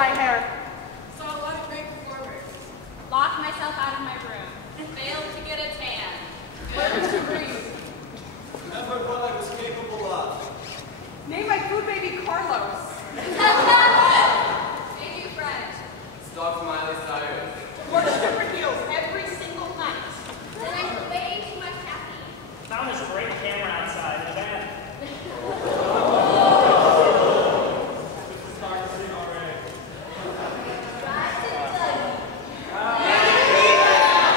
my hair. Saw a lot of great performers. Locked myself out of my room. Failed to get a tan. Where was the breeze? Never what I was capable of. Name my food baby Carlos. Make you French. Stalked Miley Cyrus. Wore stripper heels every single night. Then I had way too much caffeine. Found this great camera outside in a van.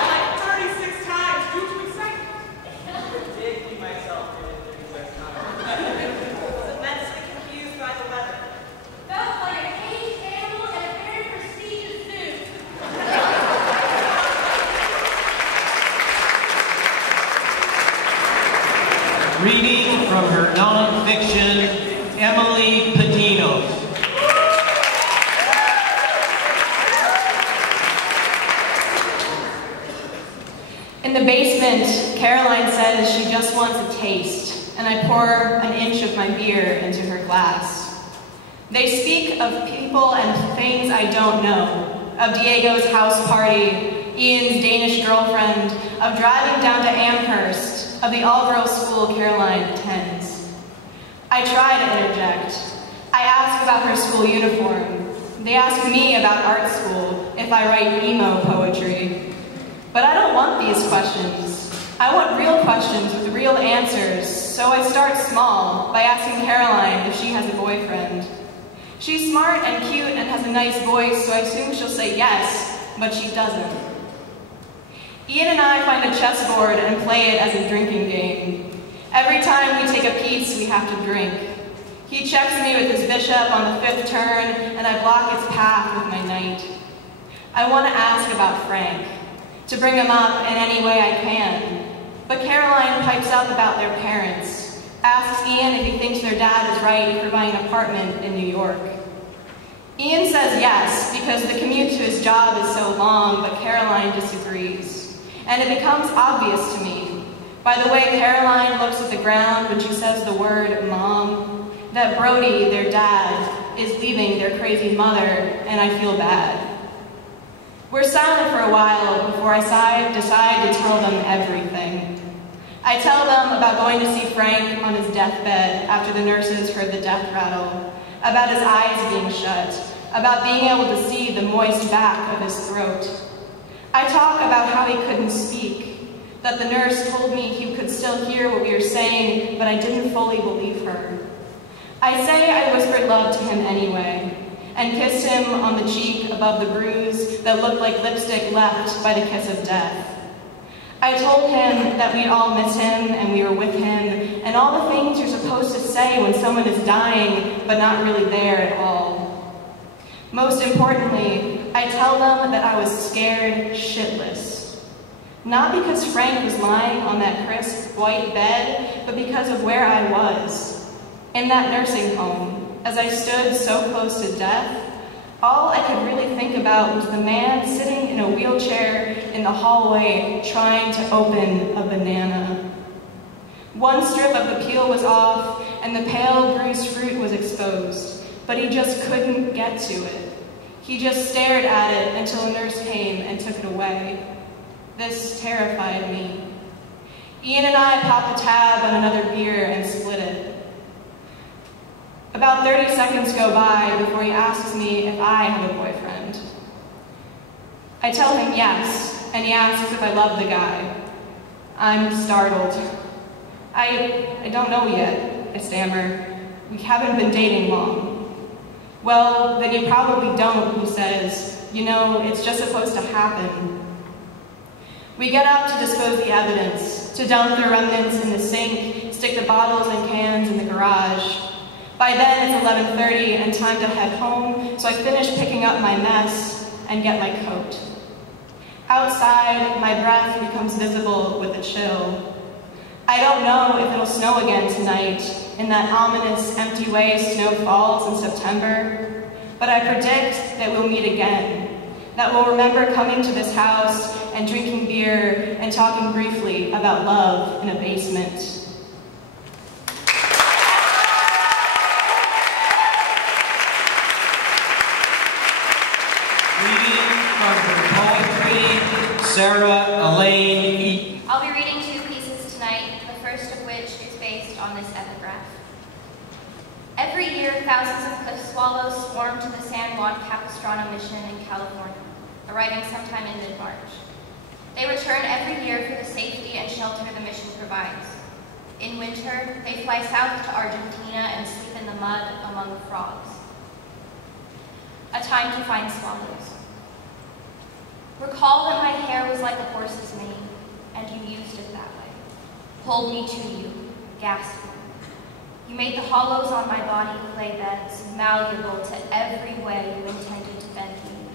Like 36 times due to excitement. Taking myself in 36 times. Was immensely confused by the weather. Felt like a caged animal in a very prestigious suit. Reading from her nonfiction, Emily Patinos. In the basement, Caroline says she just wants a taste, and I pour an inch of my beer into her glass. They speak of people and things I don't know, of Diego's house party, Ian's Danish girlfriend, of driving down to Amherst, of the all-girls school Caroline attends. I try to interject. I ask about her school uniform. They ask me about art school, if I write emo poetry. But I don't want these questions. I want real questions with real answers, so I start small by asking Caroline if she has a boyfriend. She's smart and cute and has a nice voice, so I assume she'll say yes, but she doesn't. Ian and I find a chessboard and play it as a drinking game. Every time we take a piece, we have to drink. He checks me with his bishop on the 5th turn, and I block its path with my knight. I want to ask about Frank, to bring him up in any way I can. But Caroline pipes up about their parents, asks Ian if he thinks their dad is right for buying an apartment in New York. Ian says yes, because the commute to his job is so long, but Caroline disagrees. And it becomes obvious to me, by the way Caroline looks at the ground when she says the word mom, that Brody, their dad, is leaving their crazy mother, and I feel bad. We're silent for a while before I decide to tell them everything. I tell them about going to see Frank on his deathbed after the nurses heard the death rattle, about his eyes being shut, about being able to see the moist back of his throat. I talk about how he couldn't speak, that the nurse told me he could still hear what we were saying, but I didn't fully believe her. I say I whispered love to him anyway, and kissed him on the cheek above the bruise that looked like lipstick left by the kiss of death. I told him that we'd all miss him and we were with him, and all the things you're supposed to say when someone is dying but not really there at all. Most importantly, I tell them that I was scared shitless. Not because Frank was lying on that crisp white bed, but because of where I was. In that nursing home, as I stood so close to death, all I could really think about was the man sitting in a wheelchair in the hallway trying to open a banana. One strip of the peel was off, and the pale bruised fruit was exposed, but he just couldn't get to it. He just stared at it until a nurse came and took it away. This terrified me. Ian and I popped the tab on another beer and split it. About 30 seconds go by before he asks me if I have a boyfriend. I tell him yes, and he asks if I love the guy. I'm startled. I don't know yet, I stammer. We haven't been dating long. Well, then you probably don't, he says. You know, it's just supposed to happen. We get up to dispose the evidence, to dump the remnants in the sink, stick the bottles and cans in the garage. By then, it's 11:30 and time to head home, so I finish picking up my mess and get my coat. Outside, my breath becomes visible with a chill. I don't know if it'll snow again tonight, in that ominous, empty way snow falls in September, but I predict that we'll meet again, that we'll remember coming to this house and drinking beer and talking briefly about love in a basement. Sarah Elaine Eaton. I'll be reading two pieces tonight, the first of which is based on this epigraph. Every year, thousands of cliff swallows swarm to the San Juan Capistrano mission in California, arriving sometime in mid-March. They return every year for the safety and shelter the mission provides. In winter, they fly south to Argentina and sleep in the mud among the frogs. A time to find swallows. Recall that my hair was like a horse's mane, and you used it that way. Pulled me to you, gasping. You made the hollows on my body clay beds, malleable to every way you intended to bend me.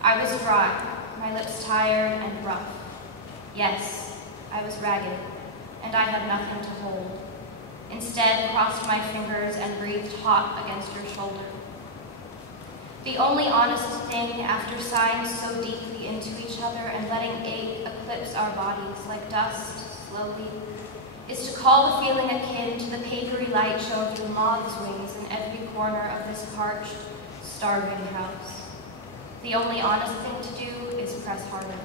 I was dry, my lips tired and rough. Yes, I was ragged, and I had nothing to hold. Instead, crossed my fingers and breathed hot against your shoulder. The only honest thing, after sighing so deeply into each other and letting ache eclipse our bodies like dust slowly, is to call the feeling akin to the papery light show of the moth's wings in every corner of this parched, starving house. The only honest thing to do is press harder.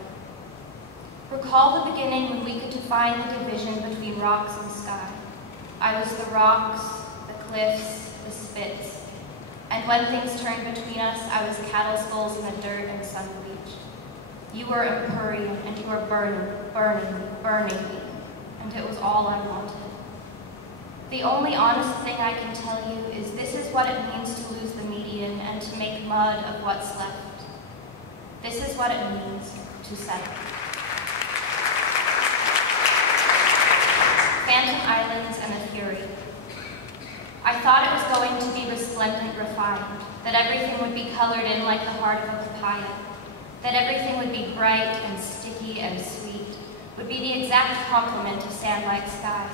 Recall the beginning when we could define the division between rocks and sky. I was the rocks, the cliffs, the spits. And when things turned between us, I was cattle skulls in the dirt and sun bleached. You were empyrean, and you were burning me, and it was all I wanted. The only honest thing I can tell you is this is what it means to lose the median and to make mud of what's left. This is what it means to settle. Phantom Islands and the Fury. I thought it was going to be resplendent refined, that everything would be colored in like the heart of a papaya, that everything would be bright and sticky and sweet, would be the exact complement of sand-like sky,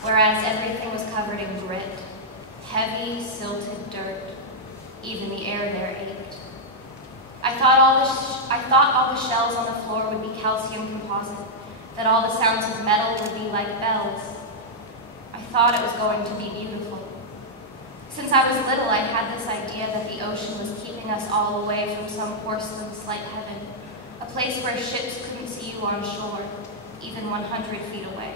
whereas everything was covered in grit, heavy, silted dirt. Even the air there ached. I thought all the shells on the floor would be calcium composite, that all the sounds of metal would be like bells. I thought it was going to be beautiful. Since I was little, I had this idea that the ocean was keeping us all away from some porcelains like heaven, a place where ships couldn't see you on shore, even 100 feet away.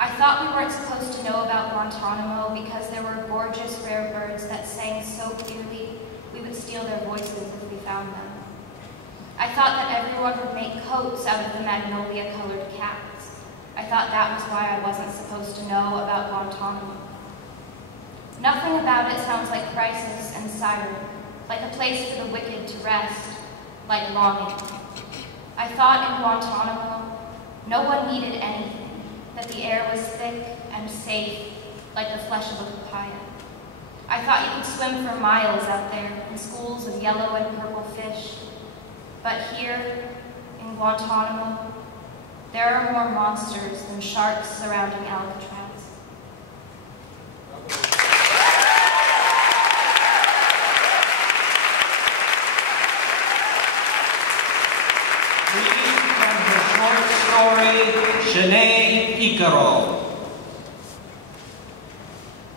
I thought we weren't supposed to know about Guantanamo because there were gorgeous rare birds that sang so clearly we would steal their voices if we found them. I thought that everyone would make coats out of the magnolia-colored cats. I thought that was why I wasn't supposed to know about Guantanamo. Nothing about it sounds like crisis and siren, like a place for the wicked to rest, like longing. I thought in Guantanamo, no one needed anything, that the air was thick and safe, like the flesh of a papaya. I thought you could swim for miles out there in schools of yellow and purple fish. But here, in Guantanamo, there are more monsters than sharks surrounding Alcatraz. Reading from her short story, Shanae Icaro.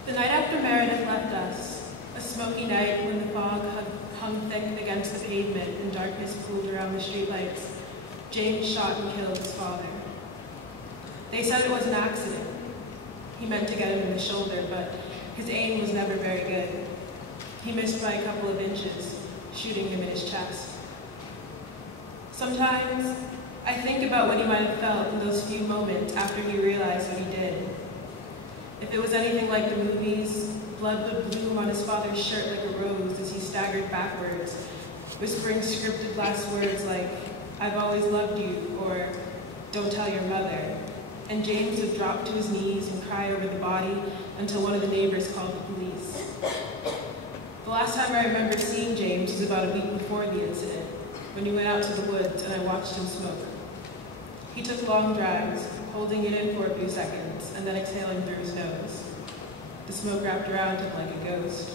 The night after Meredith left us, a smoky night when the fog hung thick against the pavement and darkness pooled around the streetlights, James shot and killed his father. They said it was an accident. He meant to get him in the shoulder, but his aim was never very good. He missed by a couple of inches, shooting him in his chest. Sometimes, I think about what he might have felt in those few moments after he realized what he did. If it was anything like the movies, blood would bloom on his father's shirt like a rose as he staggered backwards, whispering scripted last words like, "I've always loved you," or "Don't tell your mother." And James would drop to his knees and cry over the body until one of the neighbors called the police. The last time I remember seeing James was about a week before the incident, when he went out to the woods and I watched him smoke. He took long drags, holding it in for a few seconds and then exhaling through his nose. The smoke wrapped around him like a ghost.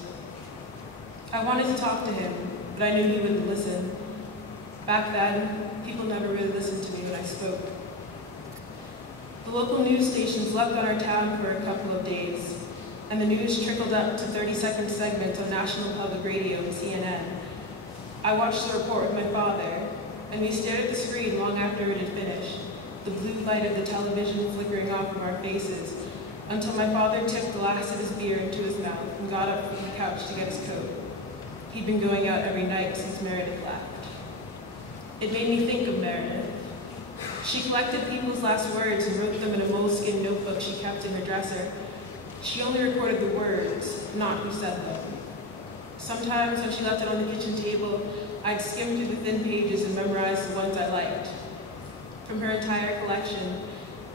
I wanted to talk to him, but I knew he wouldn't listen. Back then, people never really listened to me when I spoke. The local news stations leapt on our town for a couple of days, and the news trickled up to 30-second segments on National Public Radio and CNN. I watched the report with my father, and we stared at the screen long after it had finished, the blue light of the television flickering off of our faces, until my father tipped the last of his beer into his mouth and got up from the couch to get his coat. He'd been going out every night since Meredith left. It made me think of Meredith. She collected people's last words and wrote them in a moleskin notebook she kept in her dresser. She only recorded the words, not who said them. Sometimes when she left it on the kitchen table, I'd skim through the thin pages and memorize the ones I liked. From her entire collection,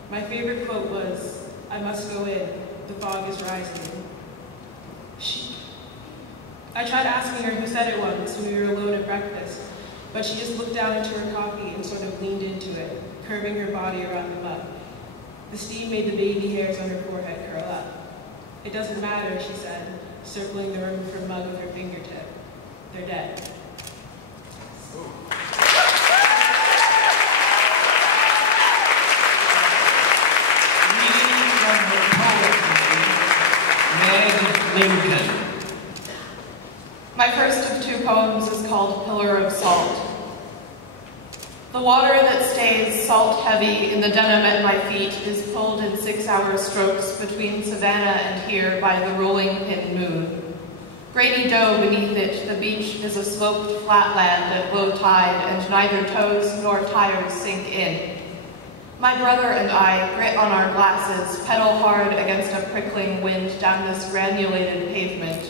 my favorite quote was, "I must go in, the fog is rising." I tried asking her who said it once when we were alone at breakfast, but she just looked down into her coffee and sort of leaned into it, curving her body around the mug. The steam made the baby hairs on her forehead curl up. "It doesn't matter," she said, circling the room with her mug with her fingertip. "They're dead." Reading from her poetry, Meg Lincoln. My first of two poems is called Pillar of Salt. The water that stays salt-heavy in the denim at my feet is pulled in 6-hour strokes between Savannah and here by the rolling pin moon. Grainy dough beneath it, the beach is a sloped flatland at low tide, and neither toes nor tires sink in. My brother and I grit on our glasses, pedal hard against a prickling wind down this granulated pavement.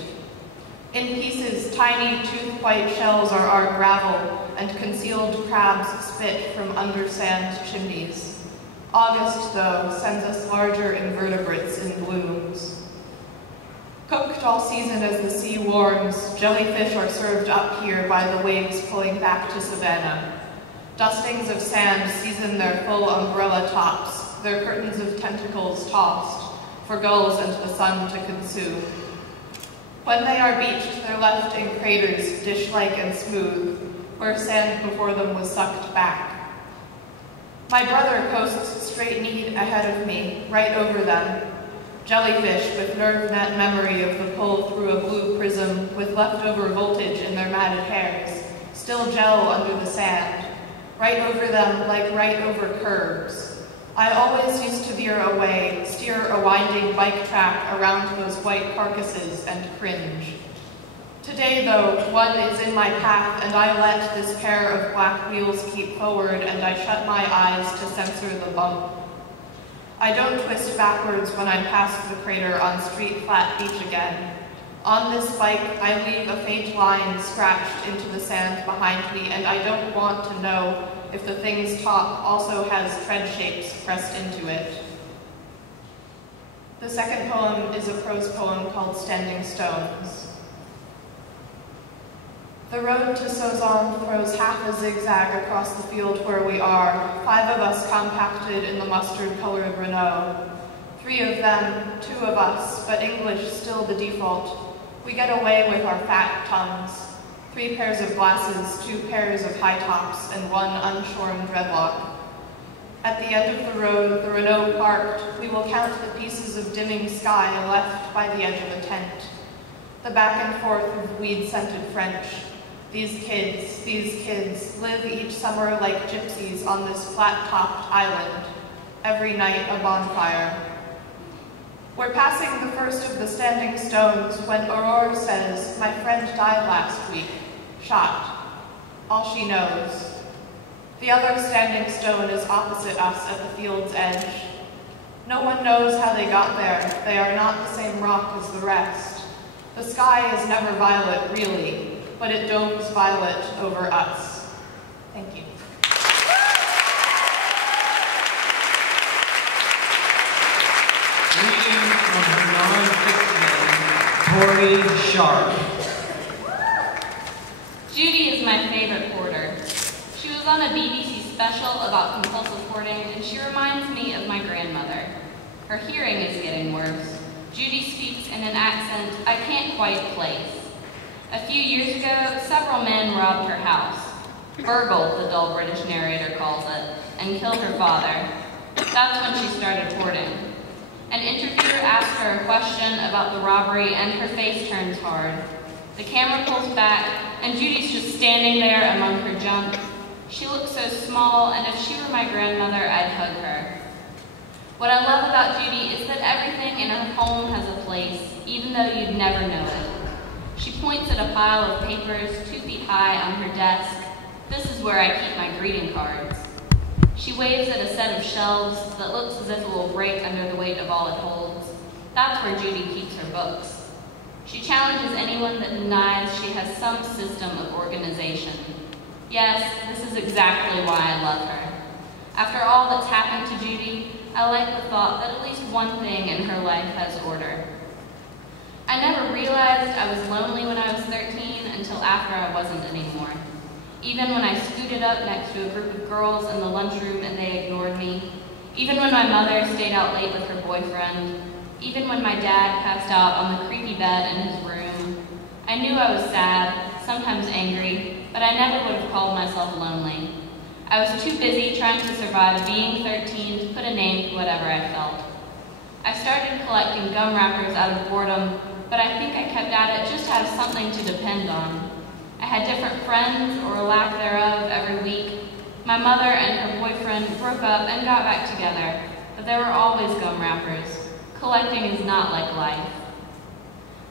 In pieces, tiny tooth-white shells are our gravel, and concealed crabs spit from under sand chimneys. August, though, sends us larger invertebrates in blooms. Cooked all season as the sea warms, jellyfish are served up here by the waves pulling back to Savannah. Dustings of sand season their full umbrella tops, their curtains of tentacles tossed, for gulls and the sun to consume. When they are beached, they're left in craters, dish-like and smooth, where sand before them was sucked back. My brother coasts straight-kneed ahead of me, right over them. Jellyfish with nerve-net memory of the pull through a blue prism with leftover voltage in their matted hairs, still gel under the sand, right over them like right over curbs. I always used to veer away, steer a winding bike track around those white carcasses and cringe. Today, though, one is in my path and I let this pair of black wheels keep forward and I shut my eyes to censor the bump. I don't twist backwards when I'm past the crater on Street Flat Beach again. On this bike, I leave a faint line scratched into the sand behind me, and I don't want to know if the thing's top also has tread shapes pressed into it. The second poem is a prose poem called Standing Stones. The road to Sauzon throws half a zigzag across the field where we are, 5 of us compacted in the mustard-colored Renault. 3 of them, 2 of us, but English still the default. We get away with our fat tongues. 3 pairs of glasses, 2 pairs of high tops, and 1 unshorn dreadlock. At the end of the road, the Renault parked, we will count the pieces of dimming sky left by the edge of a tent. The back and forth of weed-scented French. These kids live each summer like gypsies on this flat-topped island. Every night a bonfire. We're passing the first of the standing stones when Aurore says, "My friend died last week, shot." All she knows. The other standing stone is opposite us at the field's edge. No one knows how they got there. They are not the same rock as the rest. The sky is never violet, really, but it domes violet over us. Thank you. Reading from her nonfiction, Tori Sharp. Judy is my favorite hoarder. She was on a BBC special about compulsive hoarding, and she reminds me of my grandmother. Her hearing is getting worse. Judy speaks in an accent I can't quite place. A few years ago, several men robbed her house. Burgled, the dull British narrator calls it, and killed her father. That's when she started hoarding. An interviewer asked her a question about the robbery, and her face turns hard. The camera pulls back, and Judy's just standing there among her junk. She looked so small, and if she were my grandmother, I'd hug her. What I love about Judy is that everything in her home has a place, even though you'd never know it. She points at a pile of papers 2 feet high on her desk. This is where I keep my greeting cards. She waves at a set of shelves that looks as if it will break under the weight of all it holds. That's where Judy keeps her books. She challenges anyone that denies she has some system of organization. Yes, this is exactly why I love her. After all that's happened to Judy, I like the thought that at least one thing in her life has order. I never realized I was lonely when I was 13 until after I wasn't anymore. Even when I scooted up next to a group of girls in the lunchroom and they ignored me. Even when my mother stayed out late with her boyfriend. Even when my dad passed out on the creepy bed in his room. I knew I was sad, sometimes angry, but I never would have called myself lonely. I was too busy trying to survive being 13 to put a name to whatever I felt. I started collecting gum wrappers out of boredom, but I think I kept at it just to have something to depend on. I had different friends, or a lack thereof, every week. My mother and her boyfriend broke up and got back together, but there were always gum wrappers. Collecting is not like life.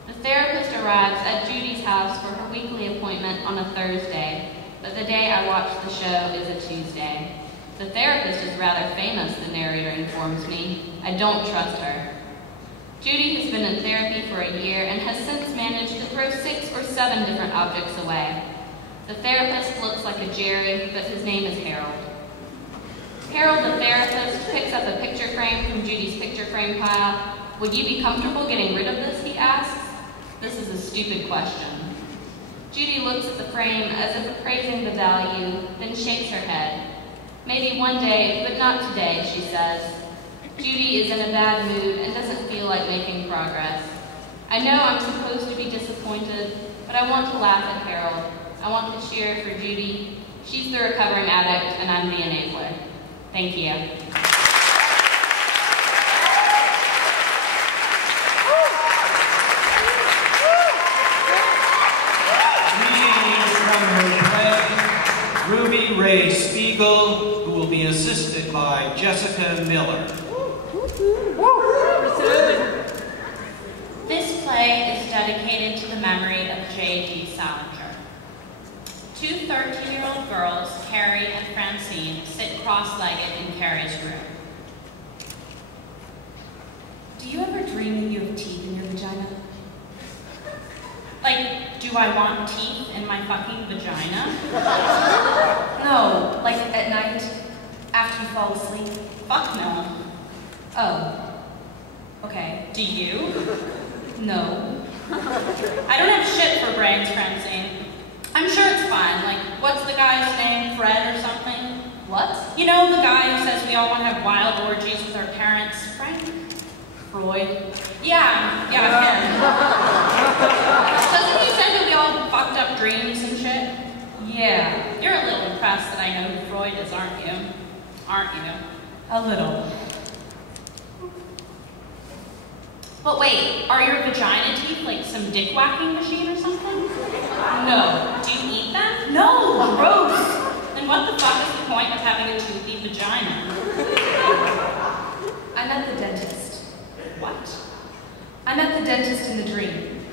The therapist arrives at Judy's house for her weekly appointment on a Thursday, but the day I watch the show is a Tuesday. The therapist is rather famous, the narrator informs me. I don't trust her. Judy has been in therapy for a year and has since managed to throw 6 or 7 different objects away. The therapist looks like a Jerry, but his name is Harold. Harold, the therapist, picks up a picture frame from Judy's picture frame pile. Would you be comfortable getting rid of this, he asks. This is a stupid question. Judy looks at the frame as if appraising the value, then shakes her head. Maybe one day, but not today, she says. Judy is in a bad mood and doesn't feel like making progress. I know I'm supposed to be disappointed, but I want to laugh at Harold. I want to cheer for Judy. She's the recovering addict, and I'm the enabler. Thank you. Ruby Ray Spiegel, who will be assisted by Jessica Miller. This play is dedicated to the memory of J.D. Salinger. 2 13-year-old girls, Carrie and Francine, sit cross-legged in Carrie's room. Do you ever dream that you have teeth in your vagina? Like, do I want teeth in my fucking vagina? No, like at night, after you fall asleep. Fuck no. Oh. Okay. Do you? No. I don't have shit for brains, Francine. I'm sure it's fine. Like, what's the guy's name? Fred or something? What? You know, the guy who says we all want to have wild orgies with our parents? Frank? Freud? Yeah, him. Doesn't he say that we all have fucked up dreams and shit? Yeah. You're a little impressed that I know who Freud is, aren't you? Aren't you? A little. But wait, are your vagina teeth like some dick whacking machine or something? No. Do you eat them? No, gross. Then what the fuck is the point of having a toothy vagina? I'm at the dentist. What? I'm at the dentist in the dream.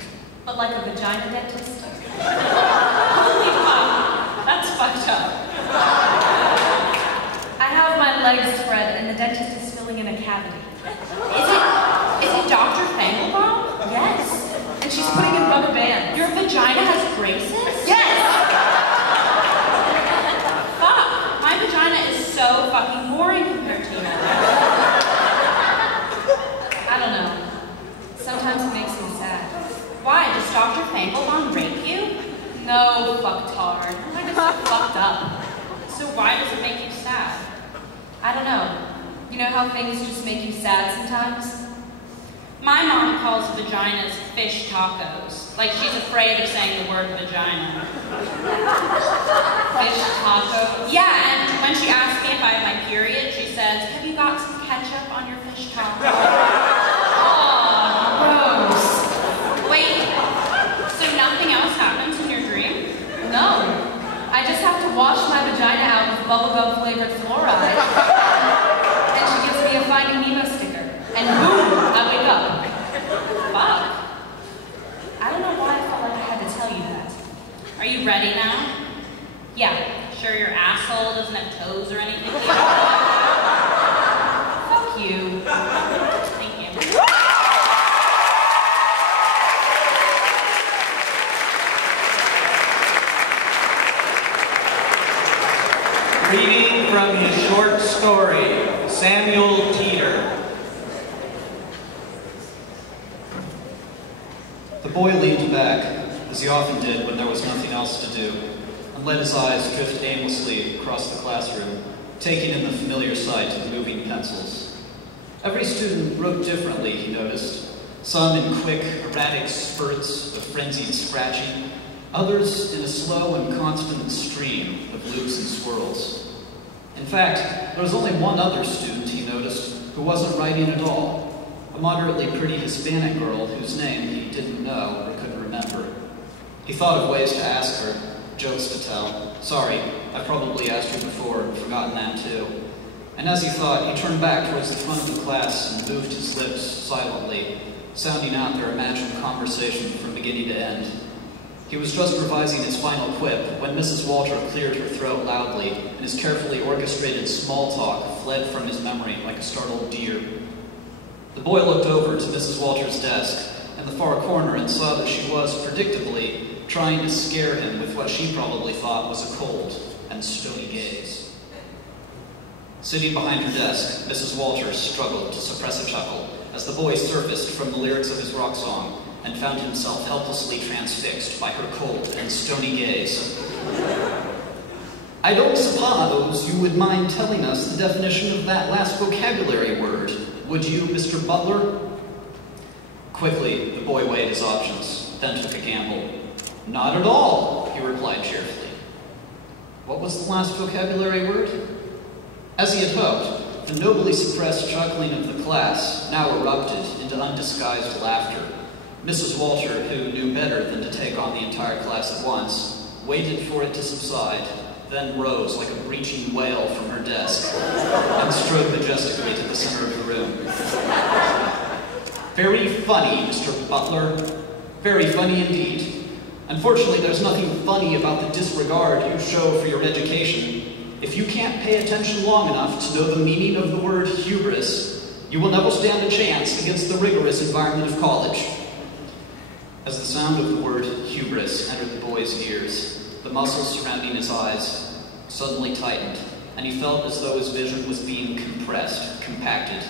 But like a vagina dentist. Holy fuck, that's fucked up. I have my legs spread and the dentist is filling in a cavity. Is it Dr. Fangelbaum? Yes. And she's putting in rubber bands. Your vagina has braces? Yes! Fuck, my vagina is so fucking boring compared to yours. I don't know. Sometimes it makes me sad. Why, does Dr. Fangelbaum rape you? No, fucktard. I just fucked up. So why does it make you sad? I don't know. You know how things just make you sad sometimes? My mom calls vaginas fish tacos. Like she's afraid of saying the word vagina. Fish tacos? Yeah, and when she asks me if I have my period, she says, have you got some ketchup on your fish taco? Oh, gross. Wait, so nothing else happens in your dream? No. I just have to wash my vagina out don't know why I felt like I had to tell you that. Are you ready now? Yeah. Sure your asshole doesn't have toes or anything? Fuck you. Thank you. Reading from his short story, Samuel Teeter. The boy leaned back, as he often did when there was nothing else to do, and let his eyes drift aimlessly across the classroom, taking in the familiar sight of moving pencils. Every student wrote differently, he noticed, some in quick, erratic spurts of frenzied scratching, others in a slow and constant stream of loops and swirls. In fact, there was only one other student, he noticed, who wasn't writing at all, a moderately pretty Hispanic girl whose name he didn't know or couldn't remember. He thought of ways to ask her, jokes to tell. Sorry, I've probably asked you before and forgotten that too. And as he thought, he turned back towards the front of the class and moved his lips silently, sounding out their imagined conversation from beginning to end. He was just revising his final quip when Mrs. Walter cleared her throat loudly, and his carefully orchestrated small talk fled from his memory like a startled deer. The boy looked over to Mrs. Walter's desk in the far corner and saw that she was, predictably, trying to scare him with what she probably thought was a cold and stony gaze. Sitting behind her desk, Mrs. Walter struggled to suppress a chuckle as the boy surfaced from the lyrics of his rock song and found himself helplessly transfixed by her cold and stony gaze. I don't suppose you would mind telling us the definition of that last vocabulary word, would you, Mr. Butler? Quickly, the boy weighed his options, then took a gamble. Not at all, he replied cheerfully. What was the last vocabulary word? As he had hoped, the nobly suppressed chuckling of the class now erupted into undisguised laughter. Mrs. Walter, who knew better than to take on the entire class at once, waited for it to subside, then rose like a breaching whale from her desk and strode majestically to the center of the room. Very funny, Mr. Butler. Very funny indeed. Unfortunately, there's nothing funny about the disregard you show for your education. If you can't pay attention long enough to know the meaning of the word hubris, you will never stand a chance against the rigorous environment of college. As the sound of the word hubris entered the boy's ears, the muscles surrounding his eyes suddenly tightened, and he felt as though his vision was being compressed, compacted,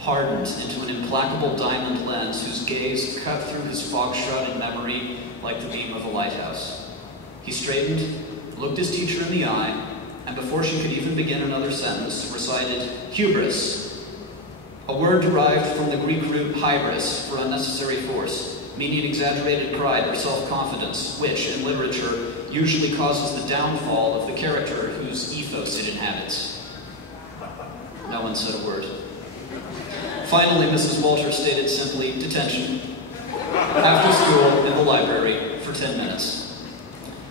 hardened into an implacable diamond lens whose gaze cut through his fog-shrouded memory like the beam of a lighthouse. He straightened, looked his teacher in the eye, and before she could even begin another sentence, recited hubris, a word derived from the Greek root hybris for unnecessary force, meaning exaggerated pride or self-confidence, which, in literature, usually causes the downfall of the character whose ethos it inhabits. No one said a word. Finally, Mrs. Walter stated simply, detention. After school, in the library, for 10 minutes.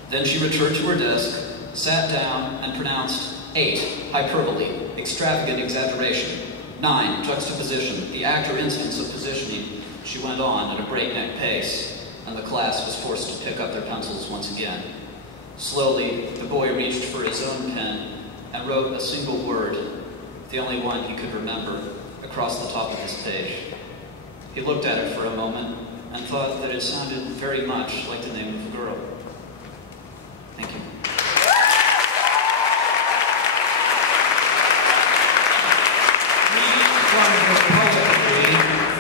Then she returned to her desk, sat down, and pronounced 8, hyperbole, extravagant exaggeration, 9, juxtaposition, the act or instance of positioning. She went on at a breakneck pace, and the class was forced to pick up their pencils once again. Slowly, the boy reached for his own pen and wrote a single word, the only one he could remember, across the top of his page. He looked at it for a moment and thought that it sounded very much like the name of a girl. Thank you.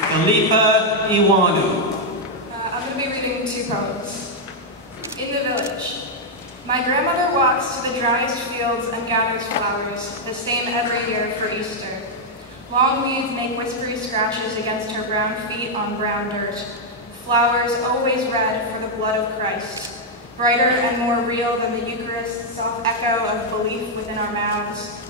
Felipa Iwanu. I'm going to be reading 2 poems. In the village. My grandmother walks to the driest fields and gathers flowers, the same every year for Easter. Long weeds make whispery scratches against her brown feet on brown dirt. Flowers always red for the blood of Christ, brighter and more real than the Eucharist's soft echo of belief within our mouths.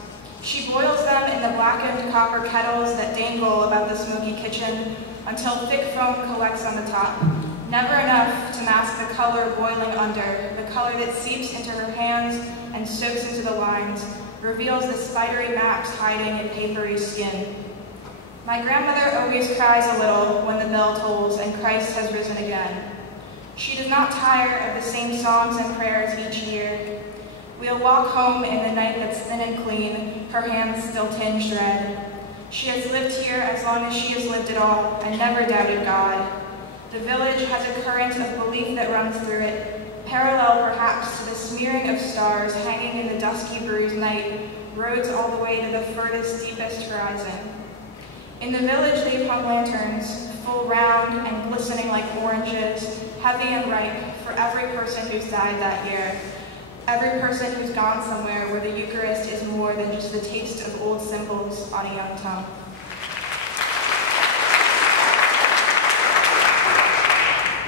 She boils them in the blackened copper kettles that dangle about the smoky kitchen until thick foam collects on the top. Never enough to mask the color boiling under, the color that seeps into her hands and soaks into the lines, reveals the spidery maps hiding in papery skin. My grandmother always cries a little when the bell tolls and Christ has risen again. She does not tire of the same songs and prayers each year. We'll walk home in the night that's thin and clean, her hands still tinged red. She has lived here as long as she has lived at all, and never doubted God. The village has a current of belief that runs through it, parallel perhaps to the smearing of stars hanging in the dusky bruised night, roads all the way to the furthest, deepest horizon. In the village they've hung lanterns, full round and glistening like oranges, heavy and ripe for every person who's died that year, every person who's gone somewhere where the Eucharist is more than just the taste of old symbols on a young tongue.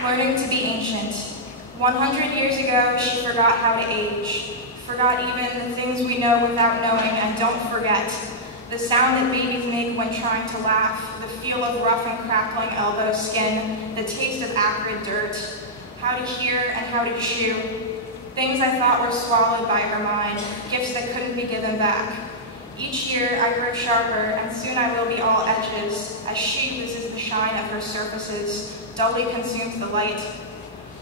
Learning to be ancient. 100 years ago, she forgot how to age, forgot even the things we know without knowing, and don't forget the sound that babies make when trying to laugh, the feel of rough and crackling elbow skin, the taste of acrid dirt, how to hear and how to chew, things I thought were swallowed by her mind, gifts that couldn't be given back. Each year I grow sharper, and soon I will be all edges, as she loses the shine of her surfaces, dully consumes the light.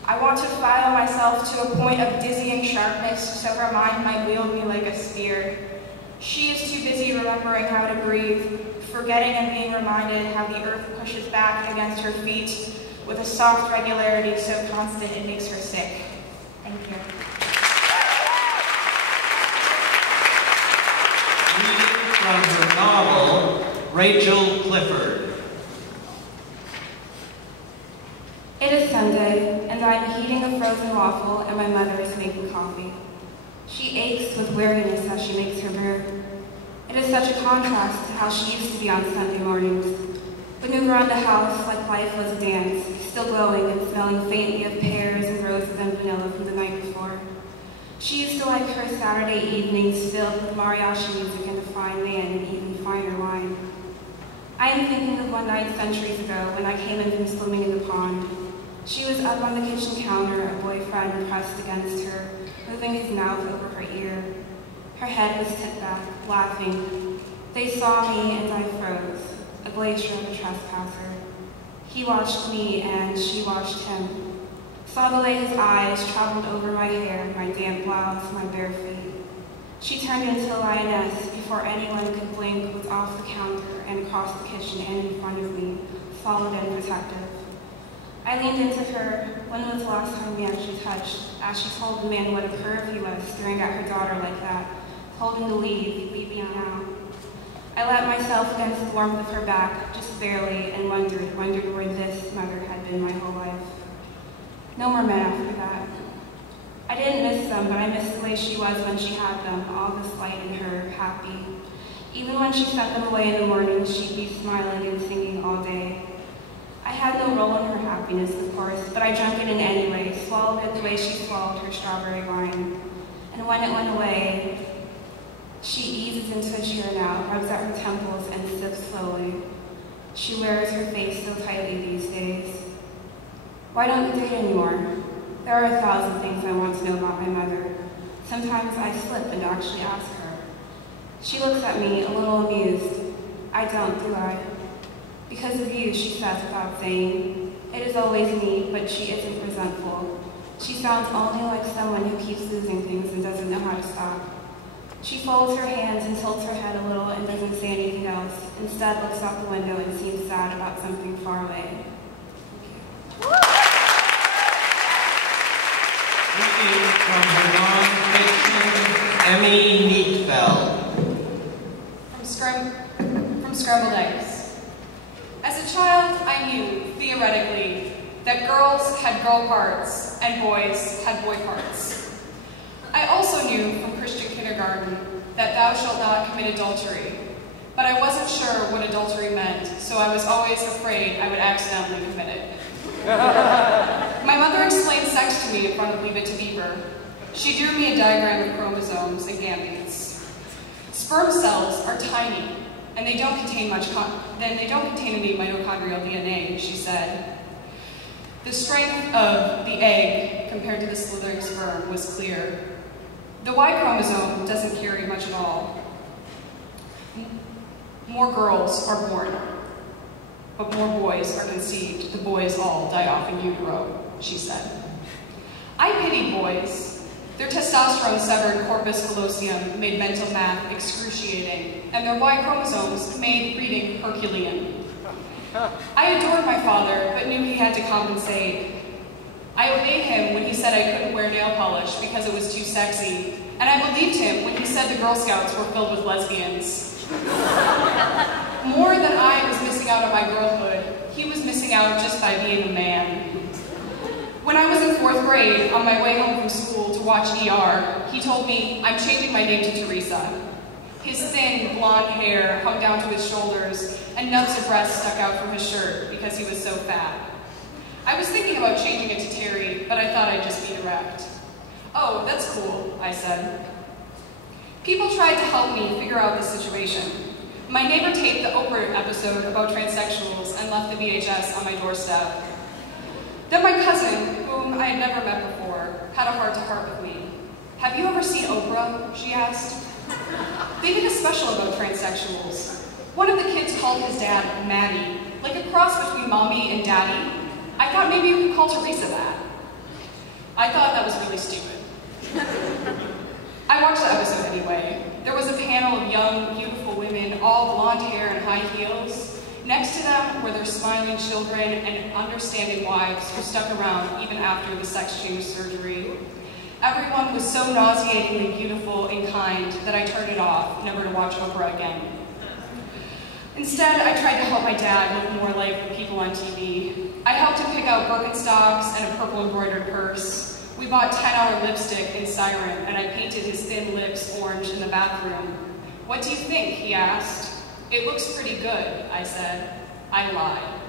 I want to file myself to a point of dizzying sharpness so her mind might wield me like a spear. She is too busy remembering how to breathe, forgetting and being reminded how the earth pushes back against her feet with a soft regularity so constant it makes her sick. Thank you. Reading from her novel, Rachel Clifford. It is Sunday, and I am heating a frozen waffle, and my mother is making coffee. She aches with weariness as she makes her brew. It is such a contrast to how she used to be on Sunday mornings. Maneuver around the house like life was a dance, still glowing and smelling faintly of pears and roses and vanilla from the night before. She used to like her Saturday evenings filled with mariachi music and a fine man and even finer wine. I am thinking of one night centuries ago when I came in from swimming in the pond. She was up on the kitchen counter, a boyfriend pressed against her, moving his mouth over her ear. Her head was tipped back, laughing. They saw me and I froze, a glacier of a trespasser. He watched me and she watched him. Saw the way his eyes traveled over my hair, my damp blouse, my bare feet. She turned into a lioness before anyone could blink, was off the counter and across the kitchen and in front of me, solid and protective. I leaned into her. When was the last time we actually touched? As she told the man what a perv he was, staring at her daughter like that, told him to leave me now. I let myself against the warmth of her back, just barely, and wondered where this mother had been my whole life. No more men after that. I didn't miss them, but I missed the way she was when she had them, all this light in her, happy. Even when she sent them away in the morning, she'd be smiling and singing all day. I had no role in her happiness, of course, but I drank it in any way, swallowed it the way she swallowed her strawberry wine. And when it went away, she eases into a chair now, rubs at her temples, and sips slowly. She wears her face so tightly these days. Why don't you date anymore? There are 1,000 things I want to know about my mother. Sometimes I slip and actually ask her. She looks at me, a little amused. I don't, do I? Because of you, she says without saying. It is always me, but she isn't resentful. She sounds only like someone who keeps losing things and doesn't know how to stop. She folds her hands and tilts her head a little and doesn't say anything else. Instead, looks out the window and seems sad about something far away. Reading from her nonfiction, Emmy Neatfeld. From Scrambled Eggs. As a child, I knew, theoretically, that girls had girl parts and boys had boy parts. I also knew from Christian kindergarten that thou shalt not commit adultery, but I wasn't sure what adultery meant, so I was always afraid I would accidentally commit it. My mother explained sex to me in front of Leave It to Beaver. She drew me a diagram of chromosomes and gametes. Sperm cells are tiny, and they don't contain any mitochondrial DNA, she said. The strength of the egg compared to the slithering sperm was clear. The Y chromosome doesn't carry much at all. More girls are born, but more boys are conceived. The boys all die off in utero, she said. I pity boys. Their testosterone-severed corpus callosum made mental math excruciating, and their Y chromosomes made reading Herculean. I adored my father, but knew he had to compensate. I obeyed him when he said I couldn't wear nail polish because it was too sexy, and I believed him when he said the Girl Scouts were filled with lesbians. More than I was missing out on my girlhood, he was missing out just by being a man. When I was in 4th grade, on my way home from school to watch ER, he told me, I'm changing my name to Teresa. His thin, blonde hair hung down to his shoulders, and nubs of breasts stuck out from his shirt because he was so fat. I was thinking about changing it to Terry, but I thought I'd just be direct. Oh, that's cool, I said. People tried to help me figure out the situation. My neighbor taped the Oprah episode about transsexuals and left the VHS on my doorstep. Then my cousin, whom I had never met before, had a heart-to-heart with me. Have you ever seen Oprah? She asked. They did a special about transsexuals. One of the kids called his dad Maddie, like a cross between mommy and daddy. I thought maybe you could call Teresa that. I thought that was really stupid. I watched the episode anyway. There was a panel of young, beautiful women, all blonde hair and high heels. Next to them were their smiling children and understanding wives who stuck around even after the sex change surgery. Everyone was so nauseatingly beautiful and kind that I turned it off, never to watch Oprah again. Instead, I tried to help my dad look more like the people on TV. I helped him pick out Birkenstocks and a purple embroidered purse. We bought $10 lipstick in Siren, and I painted his thin lips orange in the bathroom. What do you think? He asked. It looks pretty good, I said. I lied.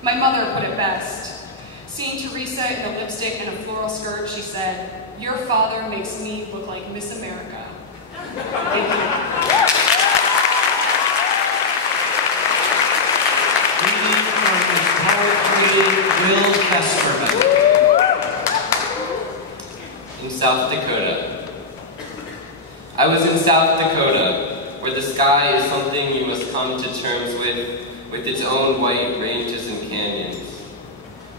My mother put it best. Seeing Teresa in the lipstick and a floral skirt, she said, your father makes me look like Miss America. Thank you. Reading from his poetry, Will Kesterman. In South Dakota. I was in South Dakota, where the sky is something you must come to terms with its own white ranges and canyons,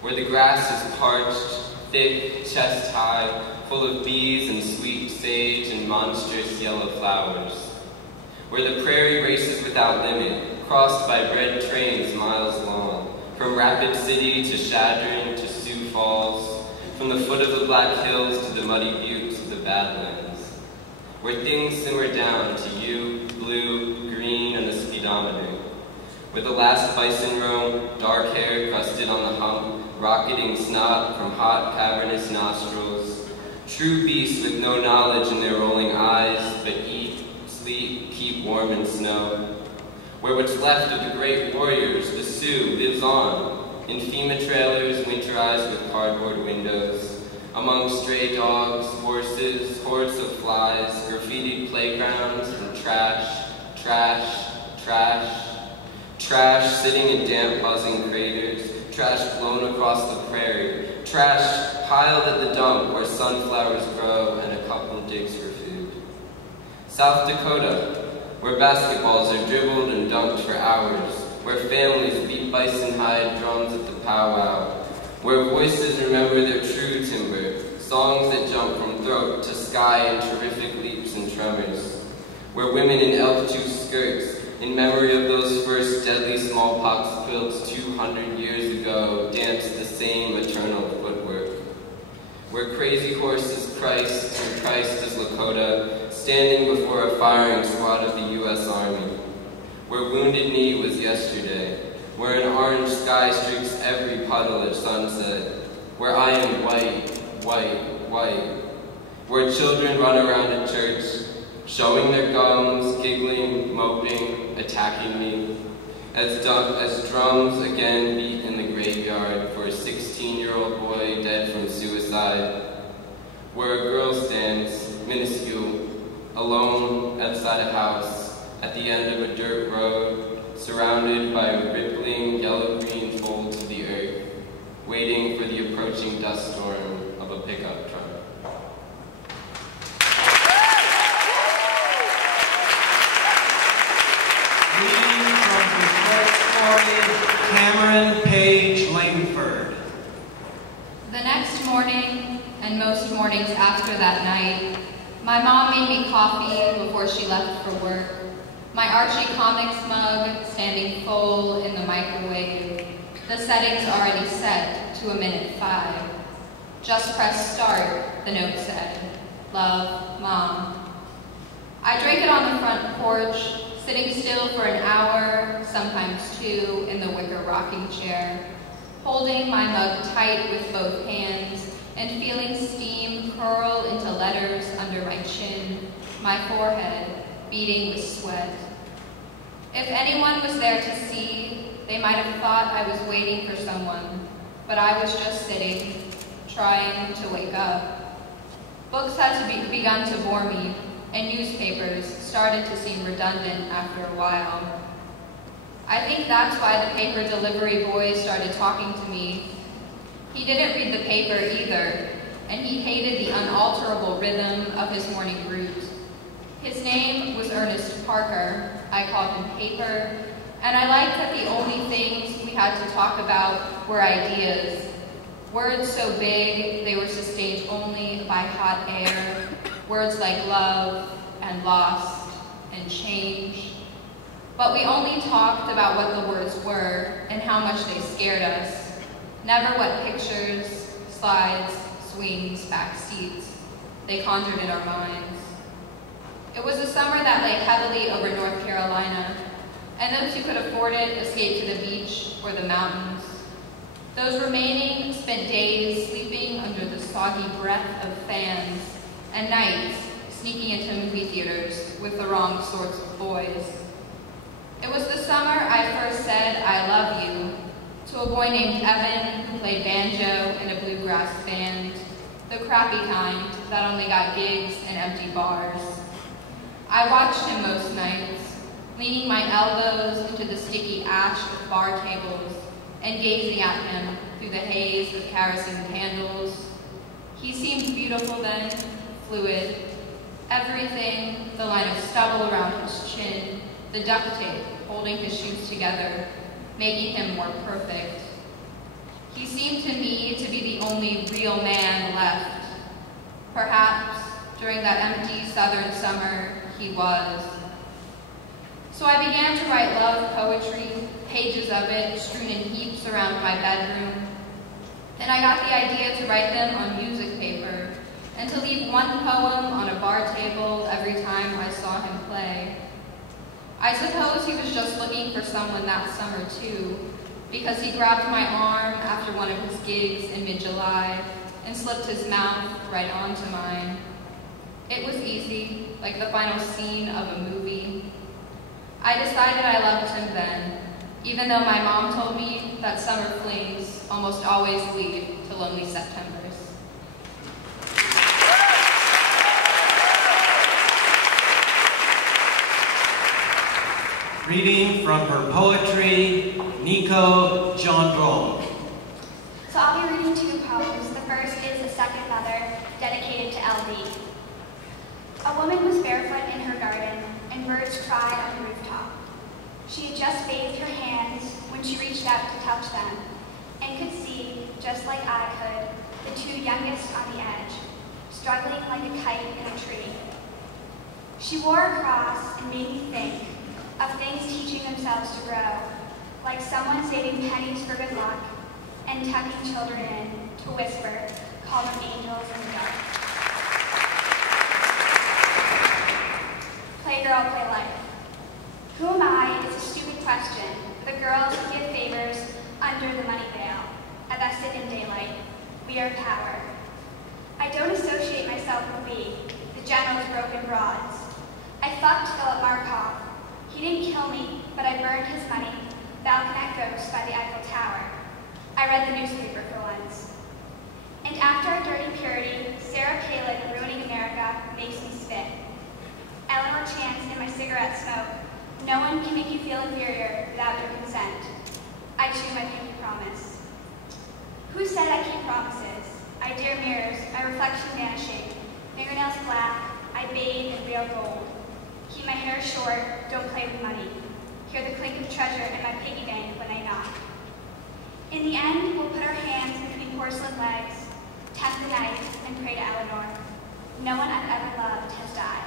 where the grass is parched, thick, chest-high, full of bees and sweet sage and monstrous yellow flowers, where the prairie races without limit, crossed by red trains miles long, from Rapid City to Chadron to Sioux Falls, from the foot of the Black Hills to the muddy buttes of the Badlands, where things simmer down to you, blue, green, and the speedometer, where the last bison roam, dark hair crusted on the hump, rocketing snot from hot, cavernous nostrils, true beasts with no knowledge in their rolling eyes, but eat, sleep, keep warm in snow, where what's left of the great warriors, the Sioux, lives on, in FEMA trailers winterized with cardboard windows, among stray dogs, horses, hordes of flies, graffitied playgrounds, and trash, trash, trash, trash sitting in damp, buzzing craters, trash blown across the prairie, trash piled at the dump where sunflowers grow and a couple digs for food. South Dakota, where basketballs are dribbled and dunked for hours, where families beat bison hide drums at the powwow, where voices remember their true timbre, songs that jump from throat to sky in terrific leaps and tremors, where women in elk-tooth skirts, in memory of those first deadly smallpox quilts 200 years ago, danced the same eternal footwork, where crazy horses Christ and Christ as Lakota, standing before a firing squad of the U.S. Army, where Wounded Knee was yesterday, where an orange sky streaks every puddle at sunset, where I am white, white, white, where children run around at church, showing their gums, giggling, moping, attacking me, as drums again beat in the graveyard for a 16-year-old boy dead from suicide, where a girl stands, minuscule, alone outside a house, at the end of a dirt road, surrounded by rippling yellow-green folds of the earth, waiting for the approaching dust storm of a pickup truck. Reading from the short story, Cameron Page Langford. The next and most mornings after that night. My mom made me coffee before she left for work. My Archie Comics mug standing full in the microwave. The settings already set to 1:05. Just press start, the note said. Love, Mom. I drank it on the front porch, sitting still for an hour, sometimes 2, in the wicker rocking chair, holding my mug tight with both hands and feeling steam curl into letters under my chin, my forehead beating with sweat. If anyone was there to see, they might have thought I was waiting for someone, but I was just sitting, trying to wake up. Books had begun to bore me, and newspapers started to seem redundant after a while. I think that's why the paper delivery boy started talking to me. He didn't read the paper either, and he hated the unalterable rhythm of his morning route. His name was Ernest Parker. I called him Paper, and I liked that the only things we had to talk about were ideas. Words so big they were sustained only by hot air. Words like love and lost and change. But we only talked about what the words were and how much they scared us. Never what pictures, slides, swings, back seats they conjured in our minds. It was a summer that lay heavily over North Carolina, and those who could afford it escaped to the beach or the mountains. Those remaining spent days sleeping under the soggy breath of fans, and nights sneaking into movie theaters with the wrong sorts of boys. It was the summer I first said I love you to a boy named Evan who played banjo in a bluegrass band, the crappy kind that only got gigs in empty bars. I watched him most nights, leaning my elbows into the sticky ash of bar tables and gazing at him through the haze of kerosene candles. He seemed beautiful then, fluid. Everything, the line of stubble around his chin, the duct tape holding his shoes together, making him more perfect. He seemed to me to be the only real man left. Perhaps, during that empty southern summer, he was. So I began to write love poetry, pages of it strewn in heaps around my bedroom. Then I got the idea to write them on music paper, and to leave one poem on a bar table every time I saw him play. I suppose he was just looking for someone that summer too, because he grabbed my arm after one of his gigs in mid-July and slipped his mouth right onto mine. It was easy, like the final scene of a movie. I decided I loved him then, even though my mom told me that summer flings almost always lead to lonely Septembers. Reading from her poetry, Nico Gendron. So I'll be reading 2 poems. The first is A Second Mother, dedicated to LD. A woman was barefoot in her garden, and birds cried on the rooftop. She had just bathed her hands when she reached out to touch them, and could see, just like I could, the 2 youngest on the edge, struggling like a kite in a tree. She wore a cross and made me think of things teaching themselves to grow, like someone saving pennies for good luck and tucking children in to whisper, call them angels in the dark. Play girl, play life. Who am I is a stupid question for the girls who give favors under the money veil, a vested in daylight. We are power. I don't associate myself with we, the general's broken rods. I fucked Philip Markov. He didn't kill me, but I burned his money, balconet ghost by the Eiffel Tower. I read the newspaper for once. And after our dirty purity, Sarah Palin ruining America makes me spit. Eleanor Chance in my cigarette smoke. No one can make you feel inferior without your consent. I chew my pinky promise. Who said I keep promises? I dare mirrors, my reflection vanishing. Fingernails black, I bathe in real gold. Keep my hair short, don't play with money. Hear the clink of treasure in my piggy bank when I knock. In the end, we'll put our hands between porcelain legs, tempt the night, and pray to Eleanor. No one I've ever loved has died.